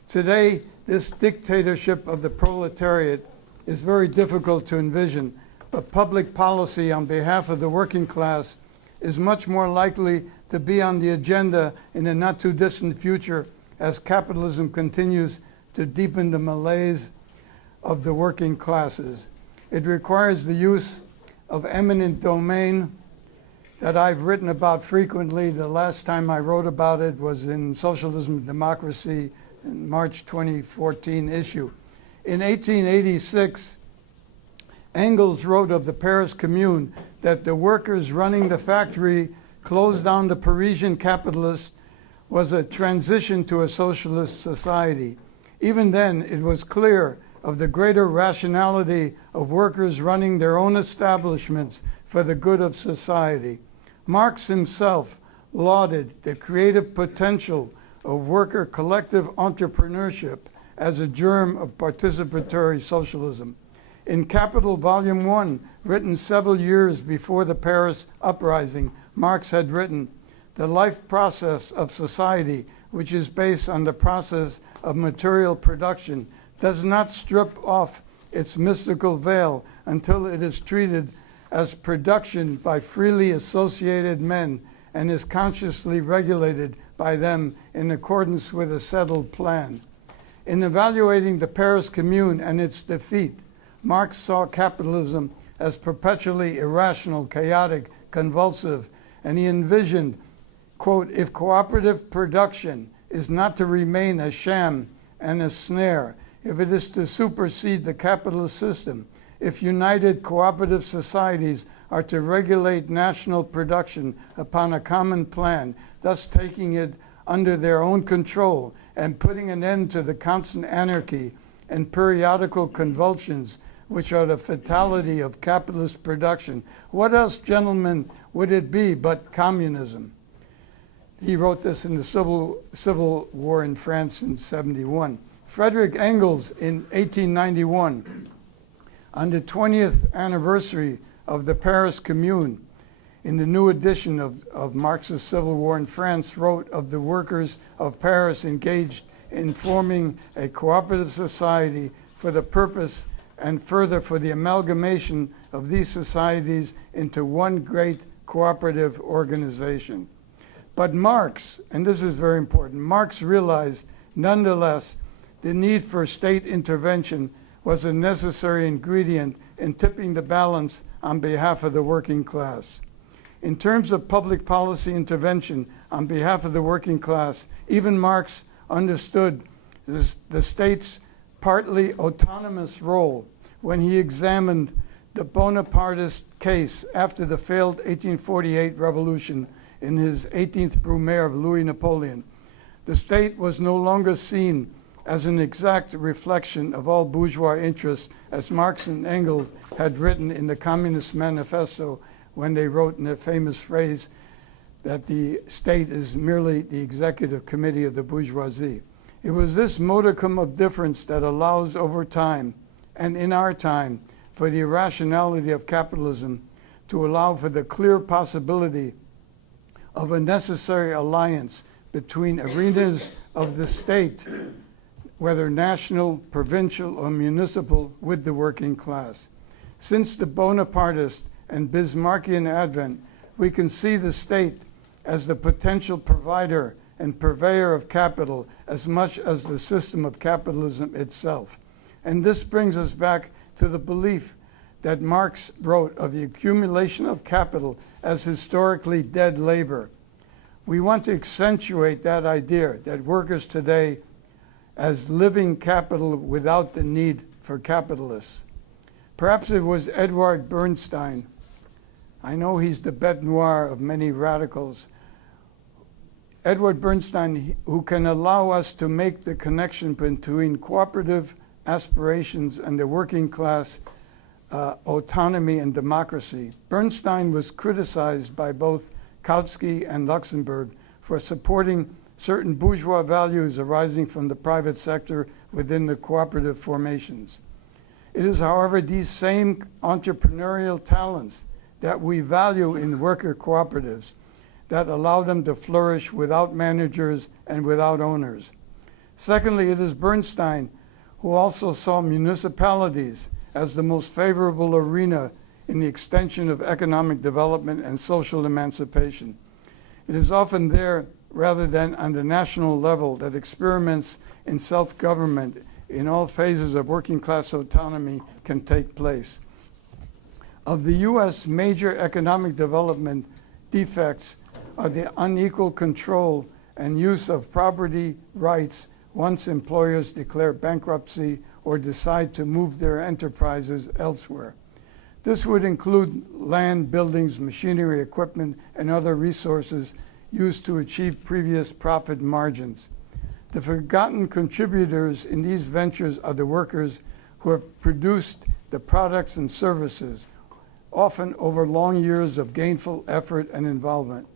Today, this dictatorship of the proletariat is very difficult to envision, but public policy on behalf of the working class is much more likely to be on the agenda in a not too distant future as capitalism continues to deepen the malaise of the working classes. It requires the use of eminent domain that I've written about frequently. The last time I wrote about it was in Socialism and Democracy in March 2014 issue. In 1886, Engels wrote of the Paris Commune that the workers running the factory closed down the Parisian capitalists was a transition to a socialist society. Even then, it was clear of the greater rationality of workers running their own establishments for the good of society. Marx himself lauded the creative potential of worker collective entrepreneurship as a germ of participatory socialism. In Capital Volume 1, written several years before the Paris Uprising, Marx had written, "The life process of society, which is based on the process of material production, does not strip off its mystical veil until it is treated as production by freely associated men and is consciously regulated by them in accordance with a settled plan." In evaluating the Paris Commune and its defeat, Marx saw capitalism as perpetually irrational, chaotic, convulsive, and he envisioned, quote, "if cooperative production is not to remain a sham and a snare, if it is to supersede the capitalist system, if united cooperative societies are to regulate national production upon a common plan, thus taking it under their own control and putting an end to the constant anarchy and periodical convulsions which are the fatality of capitalist production, what else, gentlemen, would it be but communism?" He wrote this in the Civil War in France in 71. Frederick Engels in 1891, on the 20th anniversary of the Paris Commune, in the new edition of Marx's Civil War in France, wrote of the workers of Paris engaged in forming a cooperative society for the purpose and further for the amalgamation of these societies into one great cooperative organization. But Marx, and this is very important, Marx realized nonetheless the need for state intervention was a necessary ingredient in tipping the balance on behalf of the working class. In terms of public policy intervention on behalf of the working class, even Marx understood the state's partly autonomous role when he examined the Bonapartist case after the failed 1848 revolution in his 18th Brumaire of Louis Napoleon. The state was no longer seen as an exact reflection of all bourgeois interests, as Marx and Engels had written in the Communist Manifesto when they wrote in their famous phrase that the state is merely the executive committee of the bourgeoisie. It was this modicum of difference that allows over time, and in our time, for the irrationality of capitalism to allow for the clear possibility of a necessary alliance between arenas of the state, whether national, provincial, or municipal, with the working class. Since the Bonapartist and Bismarckian advent, we can see the state as the potential provider and purveyor of capital as much as the system of capitalism itself. And this brings us back to the belief that Marx wrote of the accumulation of capital as historically dead labor. We want to accentuate that idea that workers today as living capital without the need for capitalists. Perhaps it was Edward Bernstein, I know he's the bête noire of many radicals, Edward Bernstein, who can allow us to make the connection between cooperative aspirations and the working class autonomy and democracy. Bernstein was criticized by both Kautsky and Luxemburg for supporting certain bourgeois values arising from the private sector within the cooperative formations. It is, however, these same entrepreneurial talents that we value in worker cooperatives that allow them to flourish without managers and without owners. Secondly, it is Bernstein who also saw municipalities as the most favorable arena in the extension of economic development and social emancipation. It is often there, rather than on the national level, that experiments in self-government in all phases of working class autonomy can take place. Of the U.S. major economic development defects are the unequal control and use of property rights once employers declare bankruptcy or decide to move their enterprises elsewhere. This would include land, buildings, machinery, equipment, and other resources used to achieve previous profit margins. The forgotten contributors in these ventures are the workers who have produced the products and services, often over long years of gainful effort and involvement.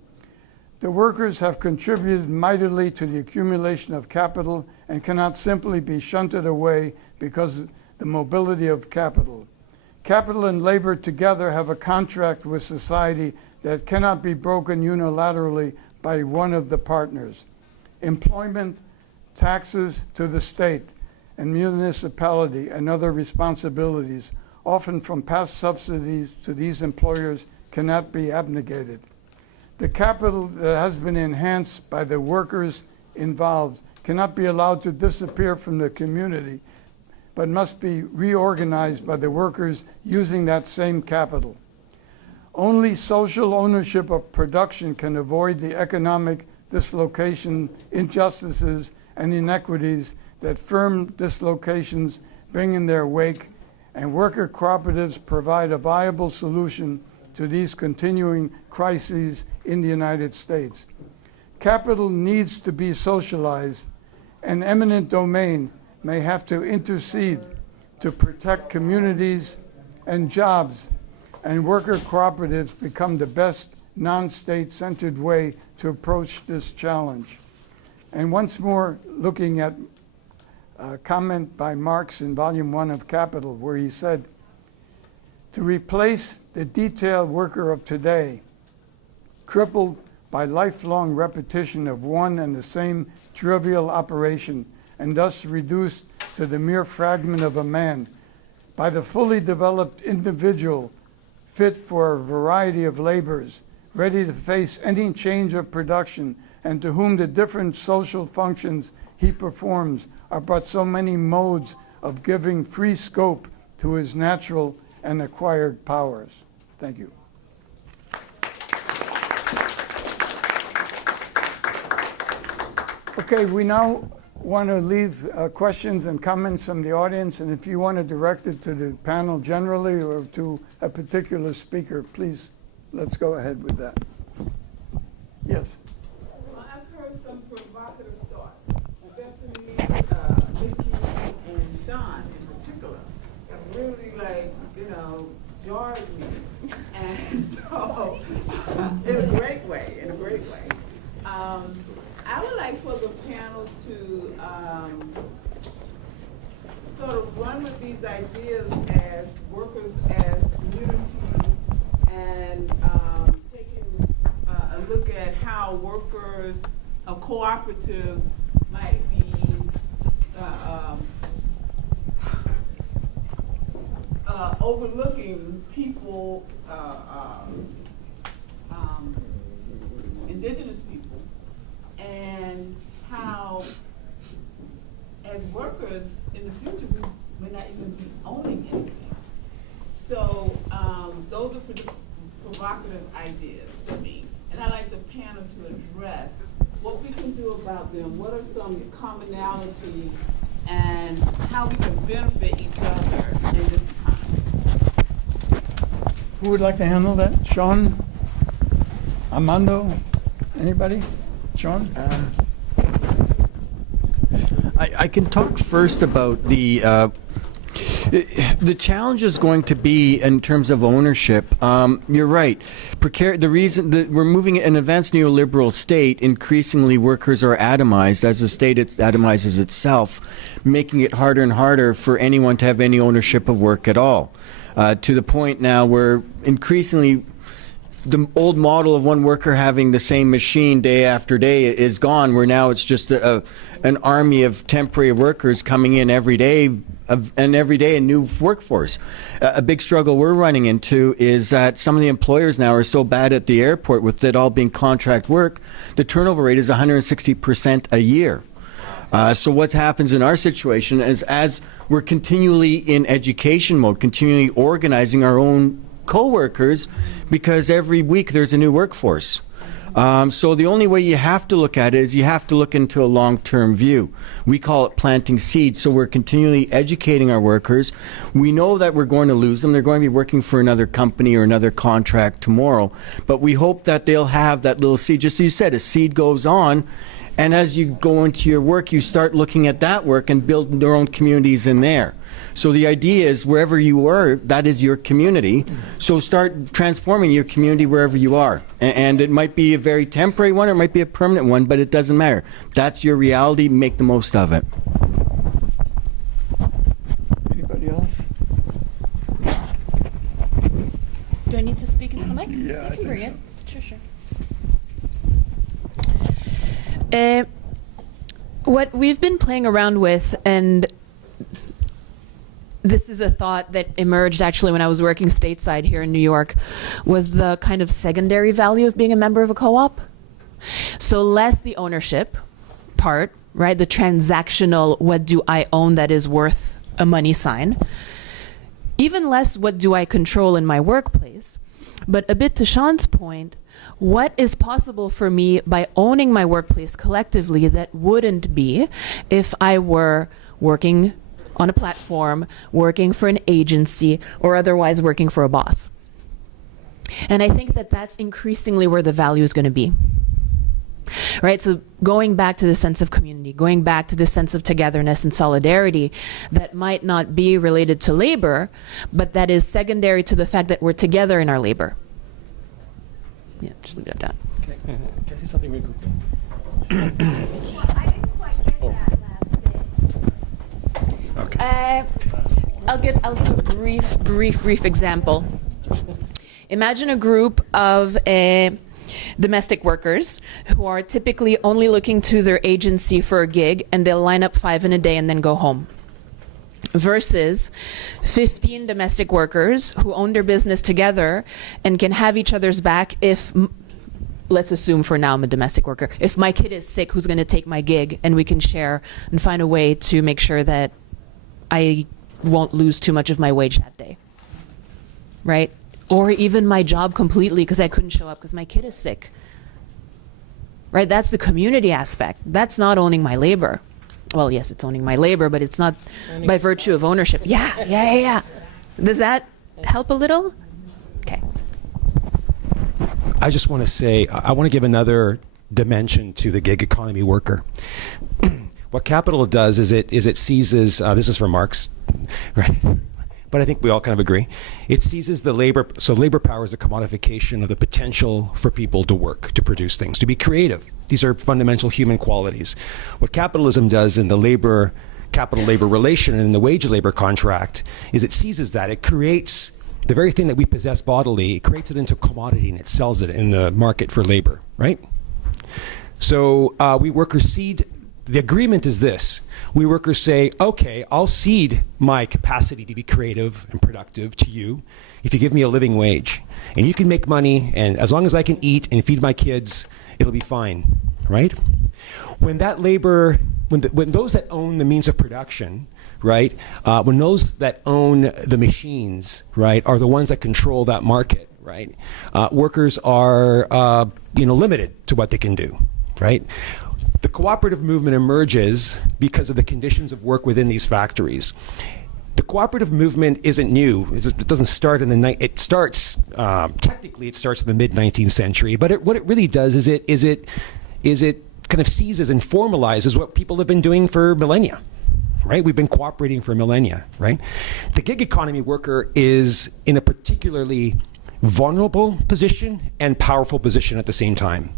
The workers have contributed mightily to the accumulation of capital and cannot simply be shunted away because of the mobility of capital. Capital and labor together have a contract with society that cannot be broken unilaterally by one of the partners. Employment, taxes to the state and municipality, and other responsibilities, often from past subsidies to these employers, cannot be abnegated. The capital that has been enhanced by the workers involved cannot be allowed to disappear from the community, but must be reorganized by the workers using that same capital. Only social ownership of production can avoid the economic dislocation, injustices, and inequities that firm dislocations bring in their wake, and worker cooperatives provide a viable solution to these continuing crises in the United States. Capital needs to be socialized. An eminent domain may have to intercede to protect communities and jobs, and worker cooperatives become the best non-state-centered way to approach this challenge. And once more, looking at a comment by Marx in Volume 1 of Capital, where he said, to replace the detailed worker of today, crippled by lifelong repetition of one and the same trivial operation, and thus reduced to the mere fragment of a man, by the fully developed individual fit for a variety of labors, ready to face any change of production, and to whom the different social functions he performs are but so many modes of giving free scope to his natural and acquired powers. Thank you. Okay, we now want to leave questions and comments from the audience, and if you want to direct it to the panel generally or to a particular speaker, please, let's go ahead with that. Yes. Well, I've heard some provocative thoughts. Stephanie, Micky, and Sean in particular have really, jarred me. And so, in a great way, I would like for the panel to sort of run with these ideas as workers, as community, and taking a look at how workers, cooperatives might be overlooking people, indigenous people, and how, as workers in the future, we may not even be owning anything. So those are provocative ideas to me, and I'd like the panel to address what we can do about them, what are some commonalities, and how we can benefit each other in this economy. Who would like to handle that? Sean? Armando? Anybody? Sean? I can talk first about the challenge is going to be in terms of ownership. You're right. The reason that we're moving in an advanced neoliberal state, increasingly workers are atomized. As the state it atomizes itself, making it harder and harder for anyone to have any ownership of work at all. To the point now where increasingly the old model of one worker having the same machine day after day is gone, where now it's just an army of temporary workers coming in every day, a new workforce. A big struggle we're running into is that some of the employers now are so bad at the airport, with it all being contract work, the turnover rate is 160% a year. So what happens in our situation is, as we're continually in education mode, continually organizing our own coworkers because every week there's a new workforce. So the only way you have to look at it is you have to look into a long-term view. We call it planting seeds, so we're continually educating our workers. We know that we're going to lose them. They're going to be working for another company or another contract tomorrow, but we hope that they'll have that little seed. Just as you said, a seed goes on, and as you go into your work, you start looking at that work and build their own communities in there. So the idea is wherever you are, that is your community. So start transforming your community wherever you are. And it might be a very temporary one, or it might be a permanent one, but it doesn't matter. That's your reality. Make the most of it. Anybody else? Do I need to speak into the mic? Yeah, I can bring think it. Sure. What we've been playing around with, and this is a thought that emerged actually when I was working stateside here in New York, was the kind of secondary value of being a member of a co-op. So less the ownership part, right? The transactional, what do I own that is worth a money sign. Even less, what do I control in my workplace. But a bit to Sean's point, what is possible for me by owning my workplace collectively that wouldn't be if I were working on a platform, working for an agency, or otherwise working for a boss. And I think that that's increasingly where the value is going to be. Right? So going back to the sense of community, going back to the sense of togetherness and solidarity that might not be related to labor, but that is secondary to the fact that we're together in our labor. Yeah, just leave it at that. Okay. Can I say something really quickly? Well, I didn't quite get that last bit. Okay. I'll give a brief example. Imagine a group of domestic workers who are typically only looking to their agency for a gig, and they'll line up 5 in a day and then go home. Versus 15 domestic workers who own their business together and can have each other's back if, let's assume for now I'm a domestic worker, if my kid is sick, who's going to take my gig, and we can share and find a way to make sure that I won't lose too much of my wage that day, right? Or even my job completely because I couldn't show up because my kid is sick, right? That's the community aspect. That's not owning my labor. Well, yes, it's owning my labor, but it's not by virtue of ownership. Yeah. Does that help a little? Okay. I just want to say, I want to give another dimension to the gig economy worker. What capital does is it seizes, this is from Marx, right? But I think we all kind of agree. It seizes the labor, so labor power is a commodification of the potential for people to work, to produce things, to be creative. These are fundamental human qualities. What capitalism does in the capital-labor relation and in the wage-labor contract is it seizes that. It creates the very thing that we possess bodily, it creates it into a commodity and it sells it in the market for labor, right? So we workers cede. The agreement is this. We workers say, okay, I'll cede my capacity to be creative and productive to you if you give me a living wage. And you can make money, and as long as I can eat and feed my kids, it'll be fine, right? When that labor, when those that own the means of production, right, when those that own the machines, right, are the ones that control that market, right, workers are, limited to what they can do, right? The cooperative movement emerges because of the conditions of work within these factories. The cooperative movement isn't new. It doesn't start in the it starts technically it starts in the mid-19th century. But what it really does is it kind of seizes and formalizes what people have been doing for millennia, right? We've been cooperating for millennia, right? The gig economy worker is in a particularly vulnerable position and powerful position at the same time,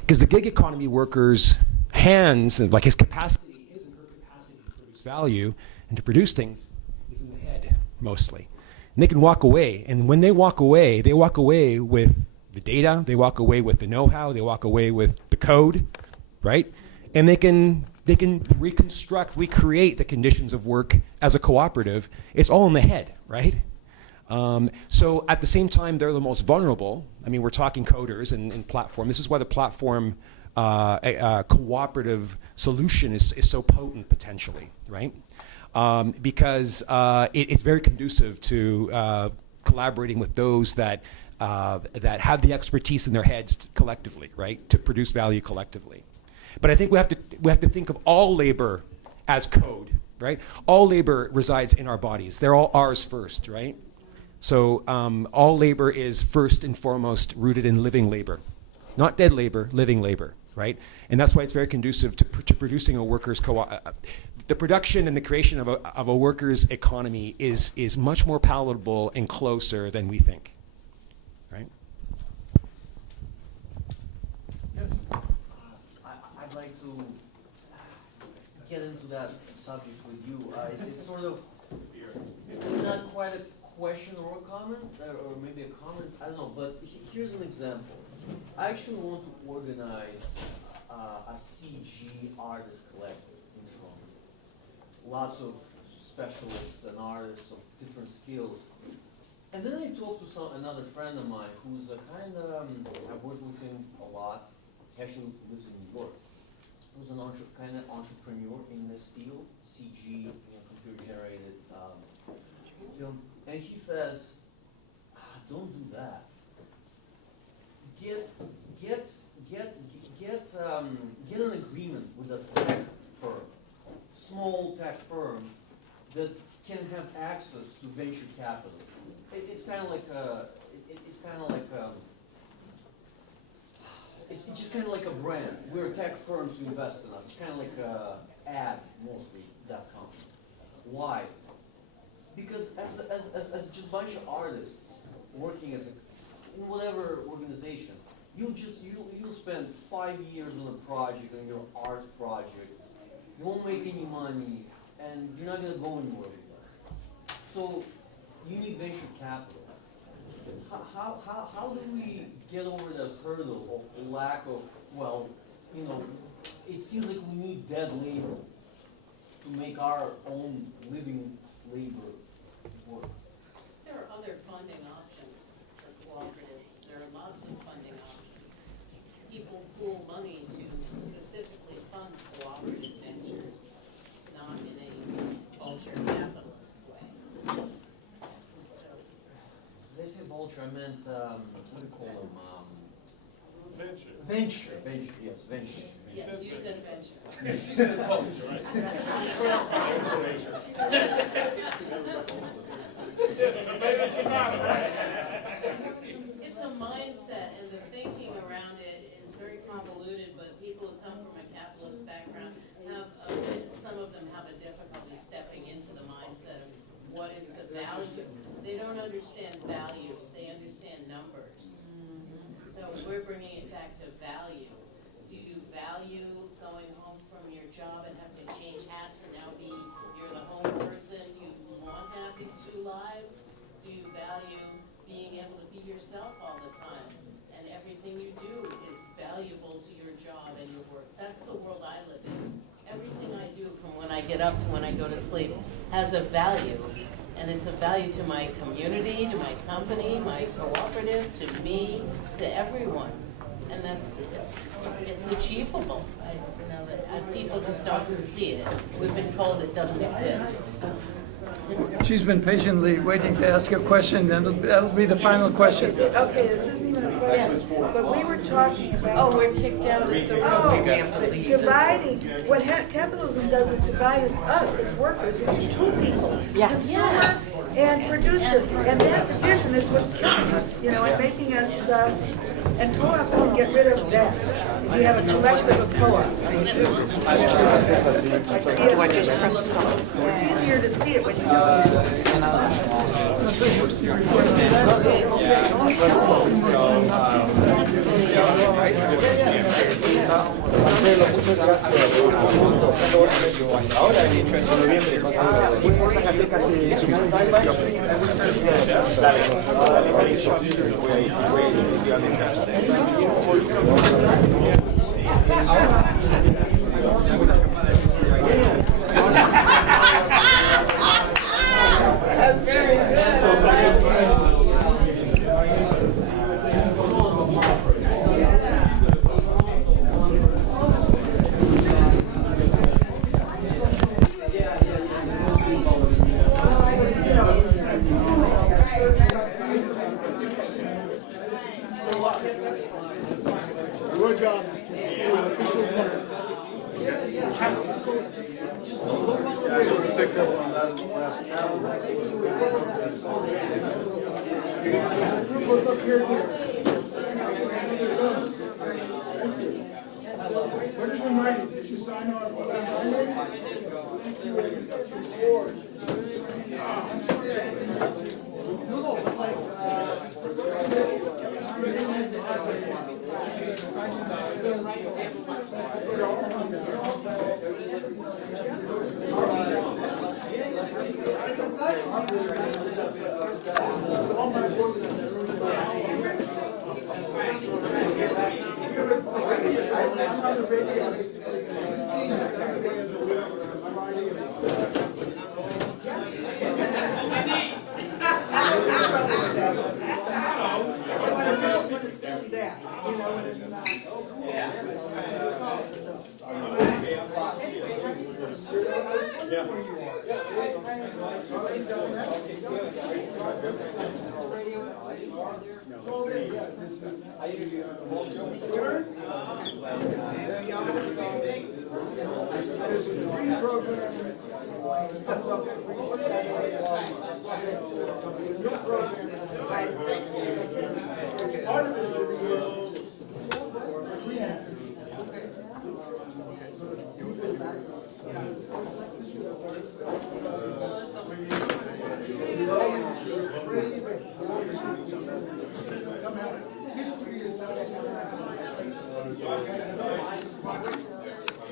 because the gig economy worker's hands, like his capacity, his and her capacity to produce value and to produce things is in the head mostly. And they can walk away, and when they walk away with the data, they walk away with the know-how, they walk away with the code, right? And they can recreate the conditions of work as a cooperative. It's all in the head, right? So at the same time, they're the most vulnerable. I mean, we're talking coders and platform. This is why the platform cooperative solution is so potent potentially, right? Because it's very conducive to collaborating with those that have the expertise in their heads collectively, right, to produce value collectively. But I think we have to think of all labor as code, right? All labor resides in our bodies. They're all ours first, right? So all labor is first and foremost rooted in living labor, not dead labor, living labor, right? And that's why it's very conducive to producing a workers' the production and the creation of a workers' economy is much more palatable and closer than we think, right? Yes. I'd like to get into that subject with you. It's sort of not quite a question or a comment, or maybe a comment, I don't know, but here's an example. I actually want to organize a CG artist collective in Toronto. Lots of specialists and artists of different skills. And then I talked to another friend of mine who's a kind of, I've worked with him a lot. He actually lives in New York. Who's an kind of entrepreneur in this field, CG, computer-generated film. And he says, don't do that. Get an agreement with a tech firm, small tech firm that can have access to venture capital. It's kind of like it's just kind of like a brand. We're tech firms who invest in us. It's kind of like ad mostly.com. Why? Because as just a bunch of artists working as in whatever organization, you'll spend 5 years on a project, on your art project. You won't make any money, and you're not going to go anywhere with that. So you need venture capital. How do we get over that hurdle of lack of, well, it seems like we need dead labor to make our own living labor work. There are other funding options for cooperatives. There are lots of funding options. People pool money to specifically fund cooperative ventures, not in a vulture capitalist way. They say vulture, I meant, what do you call them? Venture, yes, venture. Yes, you said venture. Yes, you said vulture, right? It's a mindset, and the thinking around it is very convoluted, but people who come from a capitalist background some of them have a difficulty stepping into the mindset of what is the value. They don't understand value, they understand numbers. So we're bringing it back to value. Do you value going home from your job and having to change hats and now you're the home person? Do you want to have these two lives? Do you value being able to be yourself all the time? And everything you do is valuable to your job and your work. That's the world I live in. Everything I do from when I get up to when I go to sleep has a value. And it's a value to my community, to my company, my cooperative, to me, to everyone. And it's achievable. People just don't see it. We've been told it doesn't exist. She's been patiently waiting to ask a question, and that'll be the final question. Okay, this isn't even a question, but we were talking about... Oh, we're kicked out of the room. Oh, dividing, what capitalism does is divide us as workers into two people, consumer and producer, and that division is what's killing us, and making us, and co-ops can get rid of that. If you have a collective of co-ops. It's easier to see it when you know it. That's very good. Your job is to do an official vote. Look here. What is the writing? Did you sign on?